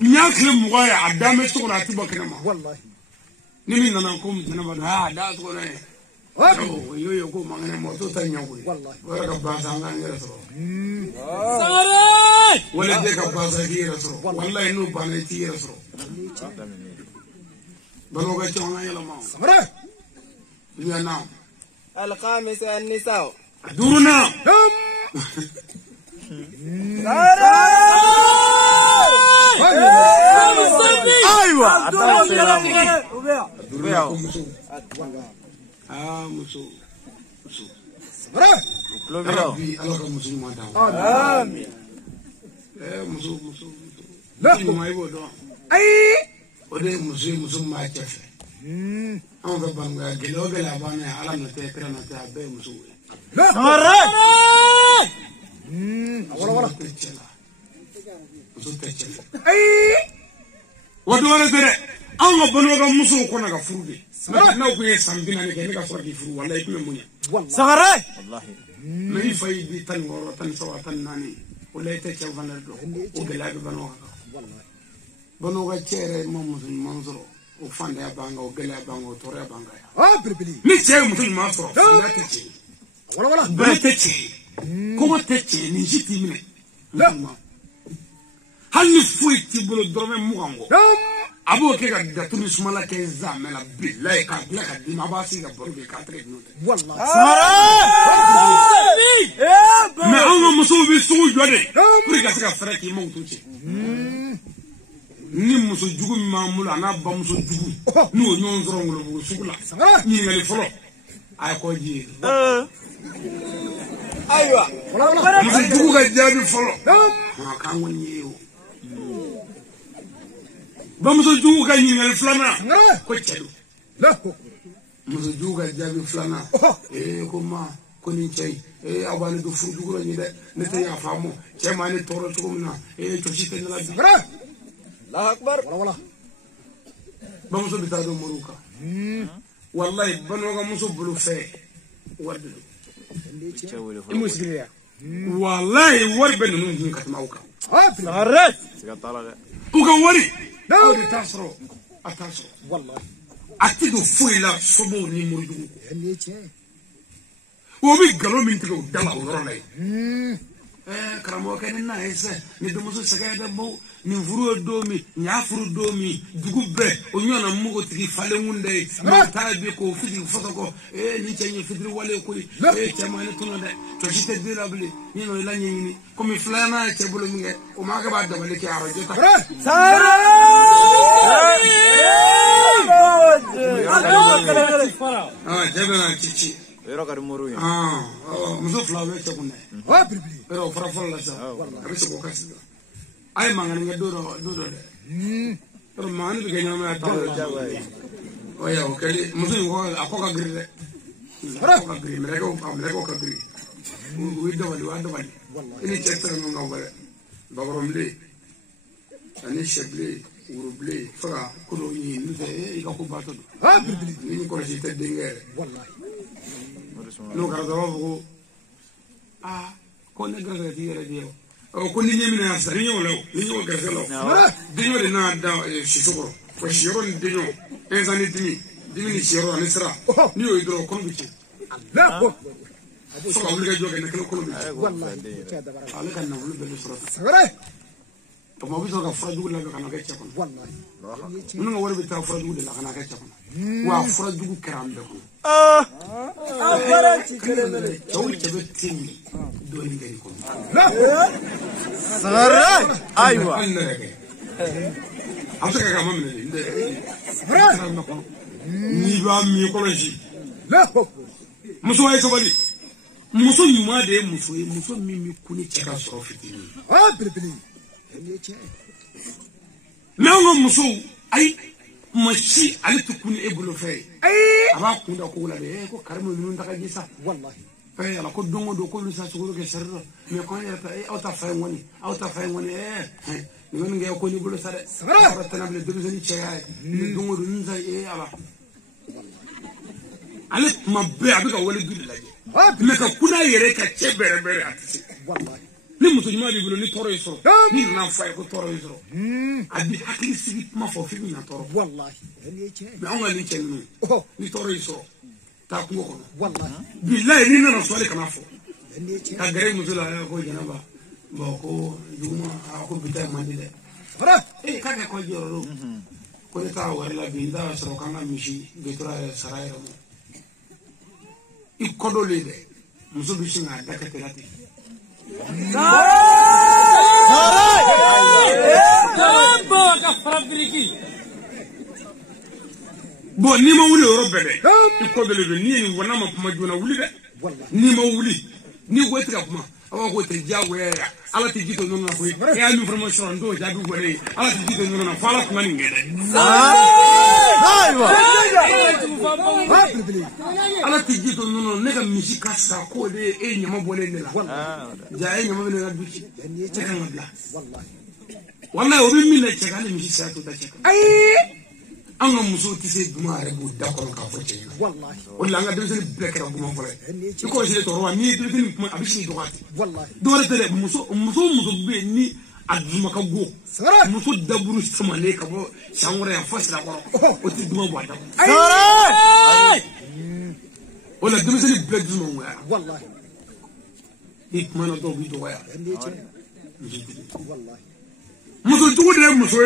n y'a tile 20 ye a da bɛ so kɔnɔ a tɛ bɔ kɛnɛ ma ni min nana ko jɛnɛba don a da so kɔnɔ ye o y'o ye ko man kɛnɛ ma o t'o ta ɲɛ koyi o yɛrɛ ka baasa an k'an yɛrɛ sɔrɔ wale tɛ ka baasa k'i yɛrɛ sɔrɔ walayi n'o banna i t'i yɛrɛ sɔrɔ balo ka ca an ka yɛlɛma o الخامس النساء دورنا ايوه an ka banga gelo gela bana ala na te kra na ta be musu wala musu tecela wadu wala tere an ka bano ga musu ko na ga furude na ko ye sambina ne ke ne ka sura ki furu wallahi kuma munya Sangare wallahi mai fay bi tan ngoro tan sawa tan nani wallahi te cel vanal do o gela be bano ga cere mo musu manzuro o fanda ya banga o gele ya banga o tore ya banga ya bilibili ni cɛ muso ɲuman sɔrɔ fanda tɛ cɛ wala bɛrɛ tɛ cɛ kɔngɔ tɛ cɛ nin si t'i minɛ hali ni foyi t'i bolo dɔrɔmɛ 20 kɔ a b'o kɛ ka datugu ni sumala kɛ zamɛ la bilayi k'a bila ka d'i ma a b'a sigi ka baro kɛ k'a tɛgɛ dunun tɛ mais an ka musow bɛ sugu jɔ de pour que ka se ka fɛɛrɛ k'i maw to cɛ ni muso jugu min b'an bolo a n'a bamuso jugu n'o ɲɔgɔn sɔrɔ ngolobugu sugu la ɲininkali fɔlɔ a ye kɔ ji ye ayiwa muso jugu ka jaabi fɔlɔ k'an kɔni ye o bamuso jugu ka ɲininkali filanan ko cɛ don muso jugu ka jaabi filanan ko ma ko nin cɛ in aw b'a ne don furu jugu la ɲi dɛ ne tɛ yafa a ma cɛ maa ne tɔɔrɔ cogo min na jɔsi tɛ ne la bi الله أكبر ولا bamuso bɛ taa don moriw kan wallahi bano ka muso bolo fɛ wari de don i m'o sigilen yan wallahi wari bɛ ninnu hun ka tɛmɛ aw kan Sangare siga tala dɛ u ka wari aw de t'a sɔrɔ a t'a sɔrɔ a tɛ don foyi la sobow ni morijugu o bɛ nkalon min tigɛ o da la o yɔrɔ la yen karamɔgɔkɛ ni n'a ye sɛ ni denmuso sɛgɛn dɛ baw nin furu ye don min nin y'a furu don min dugu bɛɛ o ɲɔgɔnna mugutigi falenkun dɛ ye mɛ taa bi k'o fitiri fɔtɔ kɔ nin cɛ ye fitiri wale koyi cɛ ma ne tɔnɔ dɛ cɔsi tɛ den la bilen ni n'o la ɲɛɲini komi filanan ye cɛ bolo min kɛ o ma kɛ b'a dabali kɛ arajo ta cɛ bɛ na cici yɔrɔ ka di moriw ye muso fila bɛ cɛ kun dɛ yɔrɔ o fara fɔlɔ la sa a bɛ se k'o ka sisan a ye mankan kɛ don dɔ dɛ yɔrɔ mankan bɛ kɛ ɲɛnamaya taw la o kɛli muso in a kɔ ka girin dɛ a kɔ ka girin mɛlɛkɛw ka girin u ye dabali o y'a dabali i ni cɛ tɛ se ka ɲɔgɔn kan o bɛrɛ bakɔrɔnbilen ani sɛbilen worobilen fo ka ko dɔw ɲini n'o tɛ i ka ko baatɔ don ni ni kɔlɔsi tɛ denkɛ yɛrɛ n'o kɛra dɔrɔn b'a fɔ ko ko ne gɛrɛsɛgɛ t'i yɛrɛ di ye ko ni ɲɛ minɛ yan sisan ni ɲɛ o la o ni ɲɛ o gɛrɛsɛgɛ la o denɲɔ de n'a da siso kɔrɔ wa siyɔrɔ ni denɲɔ ɛnsan ni dimi ni siyɔrɔ ani sira n'i y'o ye dɔrɔn kɔnɔ bɛ tiɲɛ fo ka wuli ka jɔ kɛ ne kelen kɔnɔ bɛ tiɲɛ ale ka nafolo bɛɛ bɛ sɔrɔ o ma bɛ sɔrɔ ka fura jugu labɛn ka na kɛ cɛ kɔnɔ minnu ka wari bɛ taa fura jugu de la ka na kɛ cɛ kɔnɔ wa fura jugu kɛra an bɛɛ kɔnɔ cɛw cɛ bɛ te min dɔɔnin kɛ nin kɔnɔ Sangare ayiwa hali ne yɛrɛ kɛ a bɛ se ka kɛ a ma minɛ de n tɛ n'i b'a min kɔlɔsi muso ay sabali muso nyuma de muso mimi kuni cheka so fitini bilbili nango muso ay mashi ali tukuni ebulo fe aba kunda ko la de ko karmo nunu ndaka gisa wallahi ala ko dongo do ko lusa suguro ke serro me ko ya ta auta fay ngoni ni ngi ko ni bulo sare sara tanable de bisani chaya ni dongo do nza ala ale mabbe abika wala dul laje me ka kuna yere ka chebere atisi wallahi ni muso nyuma bi bulo ni toro yisoro ni na fay ko toro yisoro abi hakli sigi ma fo fi na toro wallahi me on ngali chen ni toro yisoro ta ko ko wallahi billahi ni na swali kana fo ka gare muso la ko janaba boko juma ko bita mandile ara ka ko joro ko ta wala binda so kanga mishi betura sarai ro ikodole de muso bishinga dakaterati bo ni ma wuli Europe de ikodole de ni wana ma kuma jona wuli de ni ma wuli ni wetra kuma awa ko te jawe ala ti jito nono ko ya mi information ndo jabi gore ala ti jito nono fala kuma ni ngede ala ti jito nono ne ka misika sa ko de e nyama bole ne la ja e nyama ne la duci te kan ngabla wallahi obi mi ne cheka ni misisa to da cheka anga muso ti se duma re bu da ko ka fo cheka wallahi wala nga debeseni blekera buma fole ko jile to rowa ni debeseni kuma abisi dogati wallahi dore tele muso be ni aduma ka go muso daburu samale ka bo sangore ya fasira ko o ti duma bo adam wala debeseni blek duma ngwa wallahi ni kuma na do bi do ya wallahi muso dugu de muso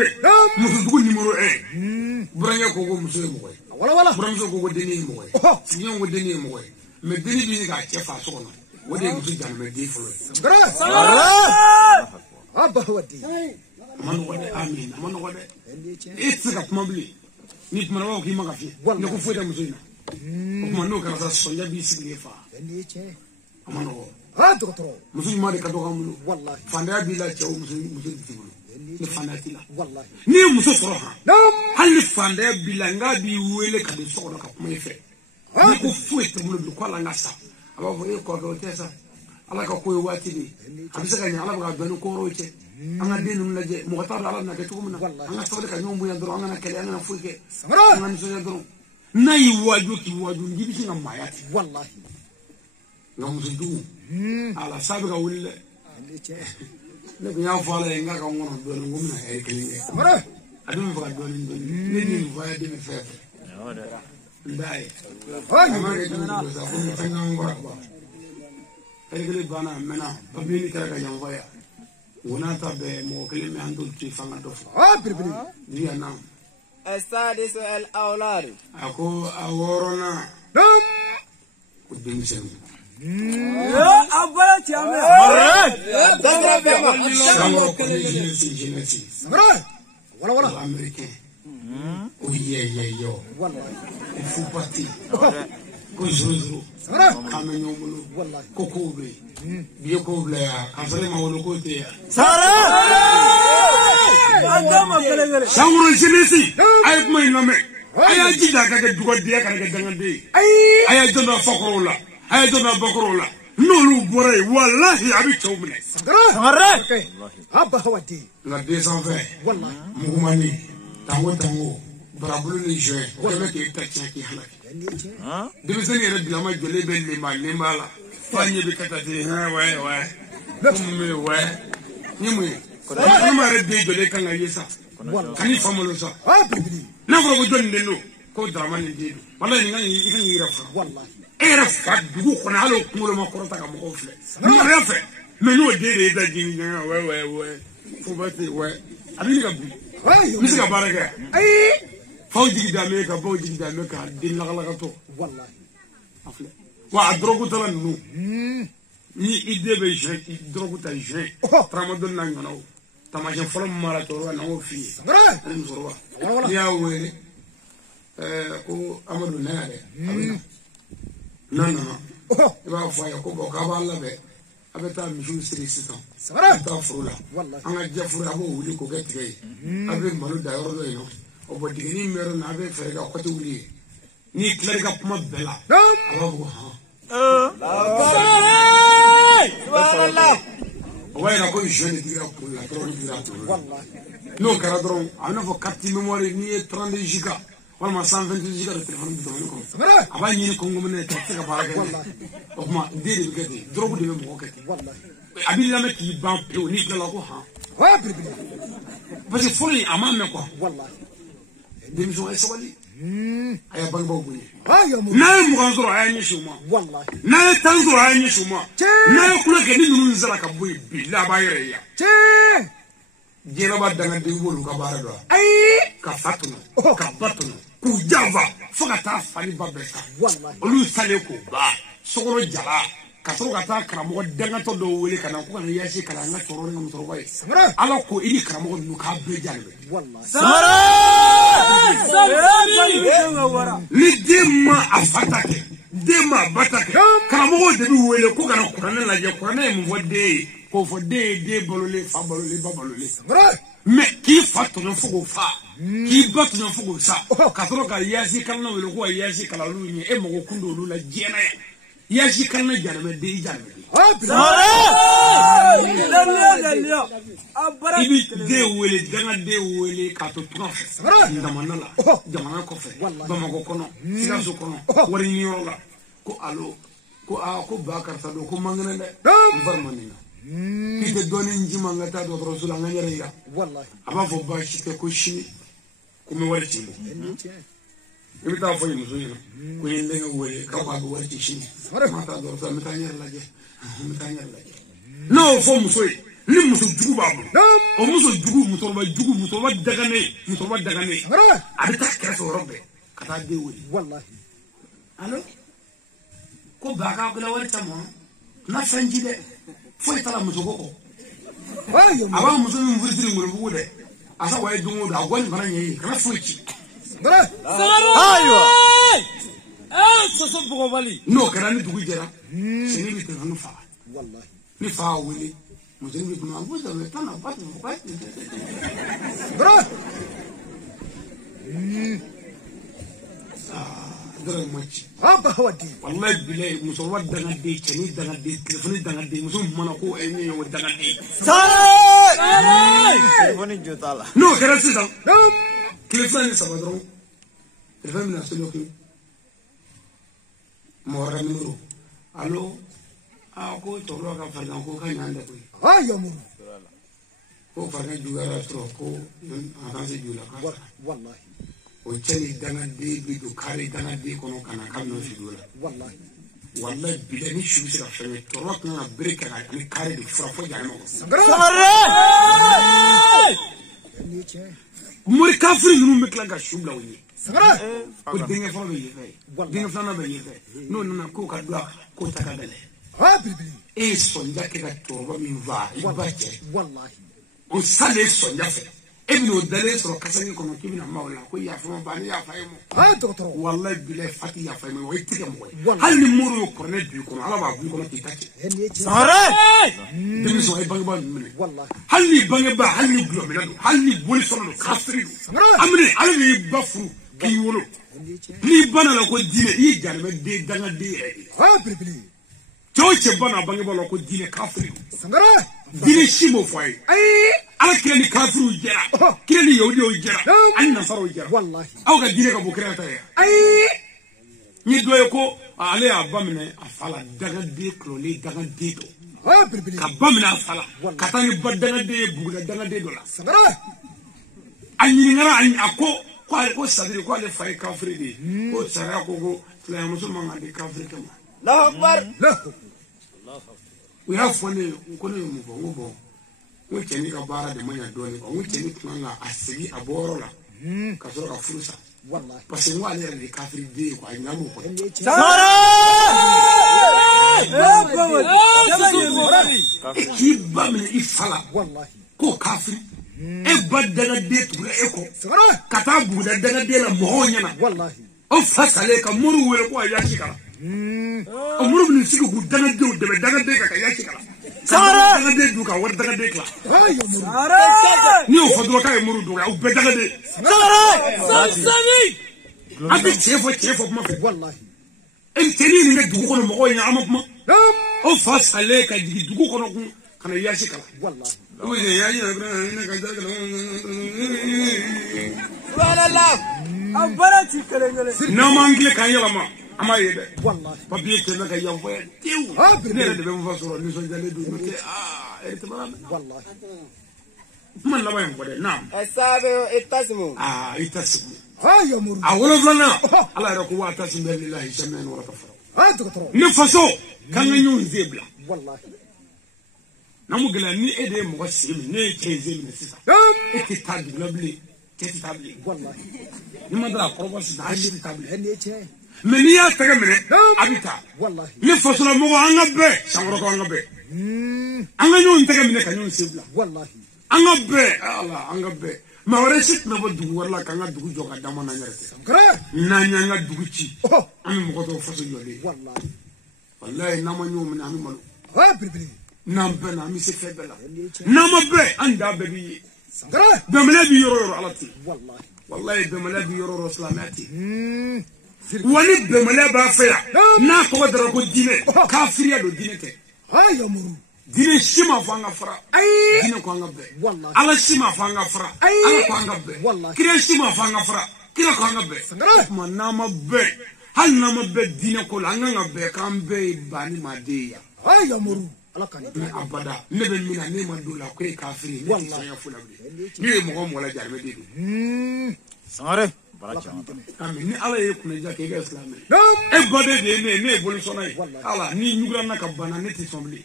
dugu numero 1 buranya ko go muso mo wala buramuso ko deni mo sinyo ko deni mo me deni bi ga chefa so no wode muso jan me di folo abba wadi man wode amin man wode it's ka mabli nit man wa ki maga fi ne ko foda muso ina ko man no ka sa sonja bi sigli fa man wo doctor muso ma de ka do gamu wallahi fanda bi la chaw muso di tibulo ni fanda tila wallahi ni muso soro ha hal fanda bi la nga bi wele ka de so ka kuma ife ni ko fuete mulo bi ko la nga sa aba fo e ko do tesa ala ka ko wati ni abisa ka nyala ba do ko roche anga dinu la je mo ta ala na ke to mun anga so ka nyombu ya do anga na kele anga na fuike anga ni so ya do na yi waju ki waju ngibi singa mayati wallahi nga muso du ala sabe ka wulle ne ko ya fala nga ka ngono do ngumna e kelinge adum fa do ni va de fe ndai ma ke du do sa ko tanga ngora ba kele bana mena babini kala ka yamba ya wona ta be mo kele me andul ci fanga do birbili ni ana السادس الأولاد ako aworona ko dimsen أبغى تعمل wala américain yo wallahi il faut partir ko zuru kama nyomulu ko ko be biye ko bla afre ma wolo ko te adama kele sanguro jinesi ay ko may nome aya jida ka de dugo de ka de dangande aya jondo fakorola aya jondo bakorola nolu bore wallahi abi chawmne sagara abba wadi la 220 wallahi mugumani tango barabulu ni je ko me ke tachi ki halaki debeseni re bilama jole be le ma le mala fanye be kata de ha wa me wa ni mu ko ma re de jole kan ga yesa kani famolo sa birbili na ko jonde no ko dramani de wallahi ngani kan yira fa wallahi era fa dugu ko na halo kulo ma korota ka mo fle ma refe me no de da jinga wa ko ba te wa abi ka bi misi ka baraka faw jigi da me ka baw jigi da me ka din la ka to wallahi afle wa drogu tala nu ni ide be je drogu ta je tramadol na ngono tamaje folo mara to wa na wo fi ni zorwa ya we ko amadu na ale non I b'a fɔ a ye ko bɔn k'a b'a labɛn a bɛ taa misiw siri sisan a bɛ taa foro la an ka jɛ foro a b'o wuli k'o kɛ tigɛ ye a bɛ malo da yɔrɔ dɔ yen nɔ o bɔn digɛni min bɛ yɔrɔ min na a bɛ fɛɛrɛ ka kɔti wuli ye n'i tilali ka kuma bɛɛ la a b'a fɔ ko hɔn o b'a yira ko jeune de digira kulu la dɔrɔn digira kulu la n'o kɛra dɔrɔn a bɛ n'a fɔ carte mémoire n'i ye 32 giga walima 128 giga de téléphone bi dɔrɔn kɔnɔ a b'a ɲini kɔngɔ minɛ ka se ka baara kɛ o kuma den de bɛ kɛ ten drogue de bɛ mɔgɔ kɛ ten a b'i lamɛn k'i ban pewu n'i tilala ko han parce que fɔlɔ in a m'a mɛn quoi denmisɛnw a ye sabali a y'a bangebaaw bonya n'a ye mugan sɔrɔ a y'a ɲɛsin u ma n'a ye 10 sɔrɔ a y'a ɲɛsin u ma n'a ye kulo kɛ ni ninnu sera ka bɔ yen bi a b'a yɛrɛ ye yan diɲɛlaba dangaden b'olu ka baara dɔn ka fa tɔnɔ ka ba tɔnɔ k'u janfa fo ka taa fani ba bɛɛ sa olu salen k'u ba sokɔnɔ jala ka sɔrɔ ka taa karamɔgɔ dangatɔ dɔw wele ka na ko ka na yaasi kalan an ka cɛkɔrɔba ni ka musokɔrɔba ye ala ko i ni karamɔgɔ ninnu k'a bɛɛ jalen bɛ ni den ma a fa ta kɛ den ma a ba ta kɛ karamɔgɔw de bɛ wele ko ka na kuranɛ lajɛ kuranɛ ye mun fɔ den ye k'o fɔ den ye den balolen fa balolen ba balolen mais k'i fa tɔɲɔ fo k'o fa k'i ba tɔɲɔ fo k'o sa ka sɔrɔ ka yaasi kalan wele ko ka yaasi kalan olu ɲɛ e mago kun don olu la diɲɛna yan yaasi kalan jalemɛ den i jalemɛ den i bɛ den wele dangaden wele k'a to tunga fɛ jamana la jamana kɔfɛ bamakɔ kɔnɔ sikaso kɔnɔ wari ɲiniyɔrɔ la ko alo ko ko ba karisa don ko man kɛnɛ dɛ n fari man nin na k'i tɛ dɔɔnin ji man ka taa dɔgɔtɔrɔso la an ka yɛrɛ yira a b'a fɔ baasi tɛ ko sini ko n bɛ wari ci bɔ i bɛ taa fɔ yen muso ɲɛna ko n ye n denkɛ wele k'a ko a bɛ wari ci sini n ma taa dɔgɔtɔrɔso la n bɛ taa n yɛrɛ lajɛ n bɛ taa n yɛrɛ lajɛ n'a y'o fɔ muso ye ni muso jugu b'a bolo o muso jugu musokɔrɔba jugu musokɔrɔba daganen a bɛ taa kɛrɛfɛ yɔrɔ bɛɛ ka taa den wele alo ko ba k'a kɛla wari ta mɔ n na fɛn ji dɛ foyi t'a la muso ko kɔ a b'a muso min furusiri ngolobugu dɛ a sa wa ye don o don a gɔni fana ɲɛ ye kana foyi ci soso bɔgɔbali n'o kɛra ni dugu jɛra sini bɛ tɛmɛ ni fa ni fa y'a wele muso bɛ kuma a ko sɛbɛn tan na ba tɛmɛ ba dara ma ci wallahi bilahi musokɔrɔba dangaden cɛni dangaden telefoni dangaden muso mana ko e ɲɛ o dangaden telefoni jo t'a la n'o kɛra sisan tile fila ni saba dɔrɔn telefoni bɛna seli kun mɔgɔ wɛrɛ nimero alo ko cɛkɔrɔba ka farigan ko ka ɲan dɛ koyi ko farigan juguyara sɔrɔ ko a kan se ju la k'a sara o cɛni dangaden bɛ don kare dangaden kɔnɔ ka na k'a bɛna fili o la wallahi bilahi ni su bɛ se ka fɛn kɛ cɛkɔrɔba kan ka bere kɛ ani kare de fura fɔ jahɛnɛma kɔnɔ mori kafiri ninnu bɛ tila ka su bila o ɲɛ ko denkɛ fɔlɔ bɛ yen fɛ denkɛ filanan bɛ yen fɛ n'o nana k'o ka don a k'o ta ka gɛlɛn e ye sɔnja kɛ ka cɛkɔrɔba min faa i ba cɛ o salen sɔnja fɛ e bɛ n'o dalen sɔrɔ kasange kɔnɔ k'i bɛna maaw la ko yafama ba ne yafa ye mɔ wallahi bilahi fa tɛ yafa ye mɔ o ye tigɛ mɔgɔ ye hali ni mori y'o kɔrɔlen bi kɔnɔ ala b'a b'i kɔnɔ k'i ta cɛ denmisɛnw a ye bangebaa ninnu minɛ hali ni bangebaa hali ni gulɔmina don hali ni bolisɔnna don kafiri don amine ale de y'i ba furu k'i wolo n'i ba nana ko diinɛ i ye jalimɛ den dangaden yɛrɛ de cɛ o cɛ ba n'a bangebaa la ko diinɛ kafiri don diinɛ si m'o fɔ a ye ala kira ni kafiriw jɛra kira ni yahudiw jɛra ani nasaraw jɛra aw ka diinɛ ka bɔ kira ta ye ni dɔ ye ko ale y'a ba minɛ a fa la dangaden kulɔlen dangaden dɔ ka ba minɛ a fa la ka taa ni ba dangaden ye buguda dangaden dɔ la a ɲininkara a ko sadiri ko ale fa ye kafiri de ye ko sariya ko silamɛmuso man kan di kafiri kɛ ma u y'a fɔ ne ye ko ne ye mun fɔ n ko bɔn n ko cɛni ka baara de man ɲa dɔɔnin n ko cɛni tun kan ka a segin a bɔyɔrɔ la ka sɔrɔ ka furu sa parce que n ko ale yɛrɛ de ye kafiri den ye quoi a ɲin'a m'o kɔ k'i ba minɛ i fa la k'o kafiri e ba dangaden tugula e kɔ ka taa buguda dangaden la mɔgɔw ɲɛna o fa salen ka moriw wele ko a yaasi kala Amuru bin sigi ku daga de ka yaki kala sara daga de du ka war daga de kala sara ni o fodwa ka amuru du ka u be daga de sara sami abi chefo ma fi wallahi en teni ni ne dugu kono mo ko nya amap ma o fa sale ka digi dugu kono ku kana yaki kala wallahi o ye yayi na ka daga wallah ambarati kelengele na mangle kan yala ma ama yede wallahi papier ke na ka yambo tiu ne de be mo fasoro ni so jale du ke eritama wallahi man la bayam bode nam asabe itasimu itasimu ya muru awolo flana ala ra ko wa tasimu billahi shaman wa kafara doktor ni faso kan nyu zebla wallahi namu gela ni ede mo wasim ne keze ni sisa ki tag globally keti tabli wallahi ni madra korobasi da shi tabli ne che meni ya tege mene abita wallahi ni faso la mo anga be sangoro ko anga be anga nyu tege mene kan nyu sebla wallahi anga be ala anga be ma wara sit na bodu wala kan ga dugu joka dama na nyarete na nyanga dugu ci am mo ko to faso yole wallahi na ma nyu mena mi malu birbiri nambe na mi se febela na ma be anda be bi bemele bi yoro alati wallahi bemele bi yoro islamati wani bemele ba feya na ko dara ko dine kafiriya do dine te ya muru dine shima fanga fara dine ko anga be ala shima fanga fara ala ko anga be kire shima fanga fara kire ko anga be ma na ma be hal na ma be dine ko anga be kan be bani madeya ya muru ala kan abada ne be mina ne ma dola ko e kafiri ne ti sanya fula bi ni mo ko mo la jarbe de do sangare amin ni ala ye kuna ja ke ga islam e bode de ne boli sona ala ni nyugran na ka bana ne ti somli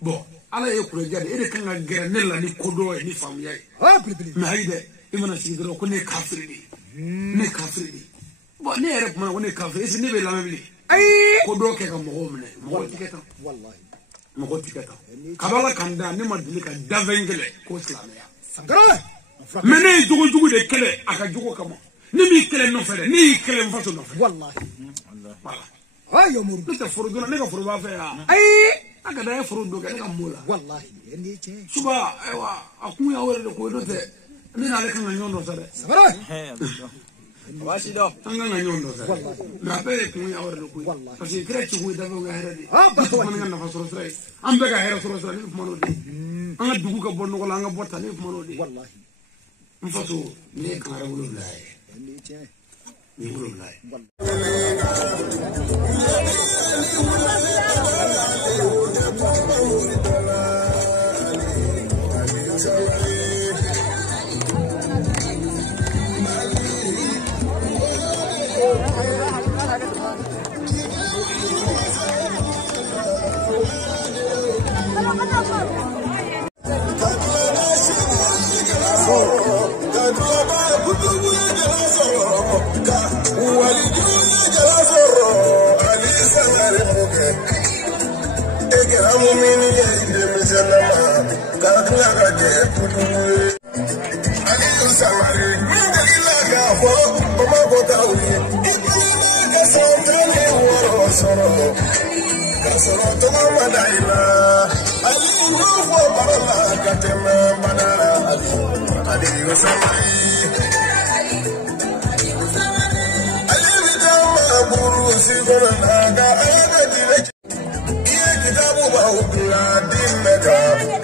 bon ala ye kuna ja de kan ga gere ne la ni kodo e ni fam yayi mais ayde imana sigiro ko ne kafiri ni bon ne rek ma ko ne kafiri si ne be la mabli kodo ke ka mo mene mo tiketa wallahi mo tiketa kabala kanda ne ma dili ka davengele ko islam ya sangara mene jugu de kele aka jugu kama ni mi kele no fere ni kele mfaso no fere wallahi wala ya muru ta furu do ne ka furu ba fe ya aka da furu do ka mola wallahi ni che suba ewa akun ya wore ko do te ni na le kan nyondo sare sangara washido anga nyondo sare na be kun ya wore ko parce que kre ci ko da nga hera di ba ko man nga na fasoro sare am be ga hera soro sare ni fumano di anga dugu ka bonno ko la anga botta ni fumano di wallahi mfaso ni ka ra wulu lai ni che ni wulu lai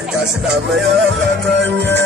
Kasih nama ya latanya.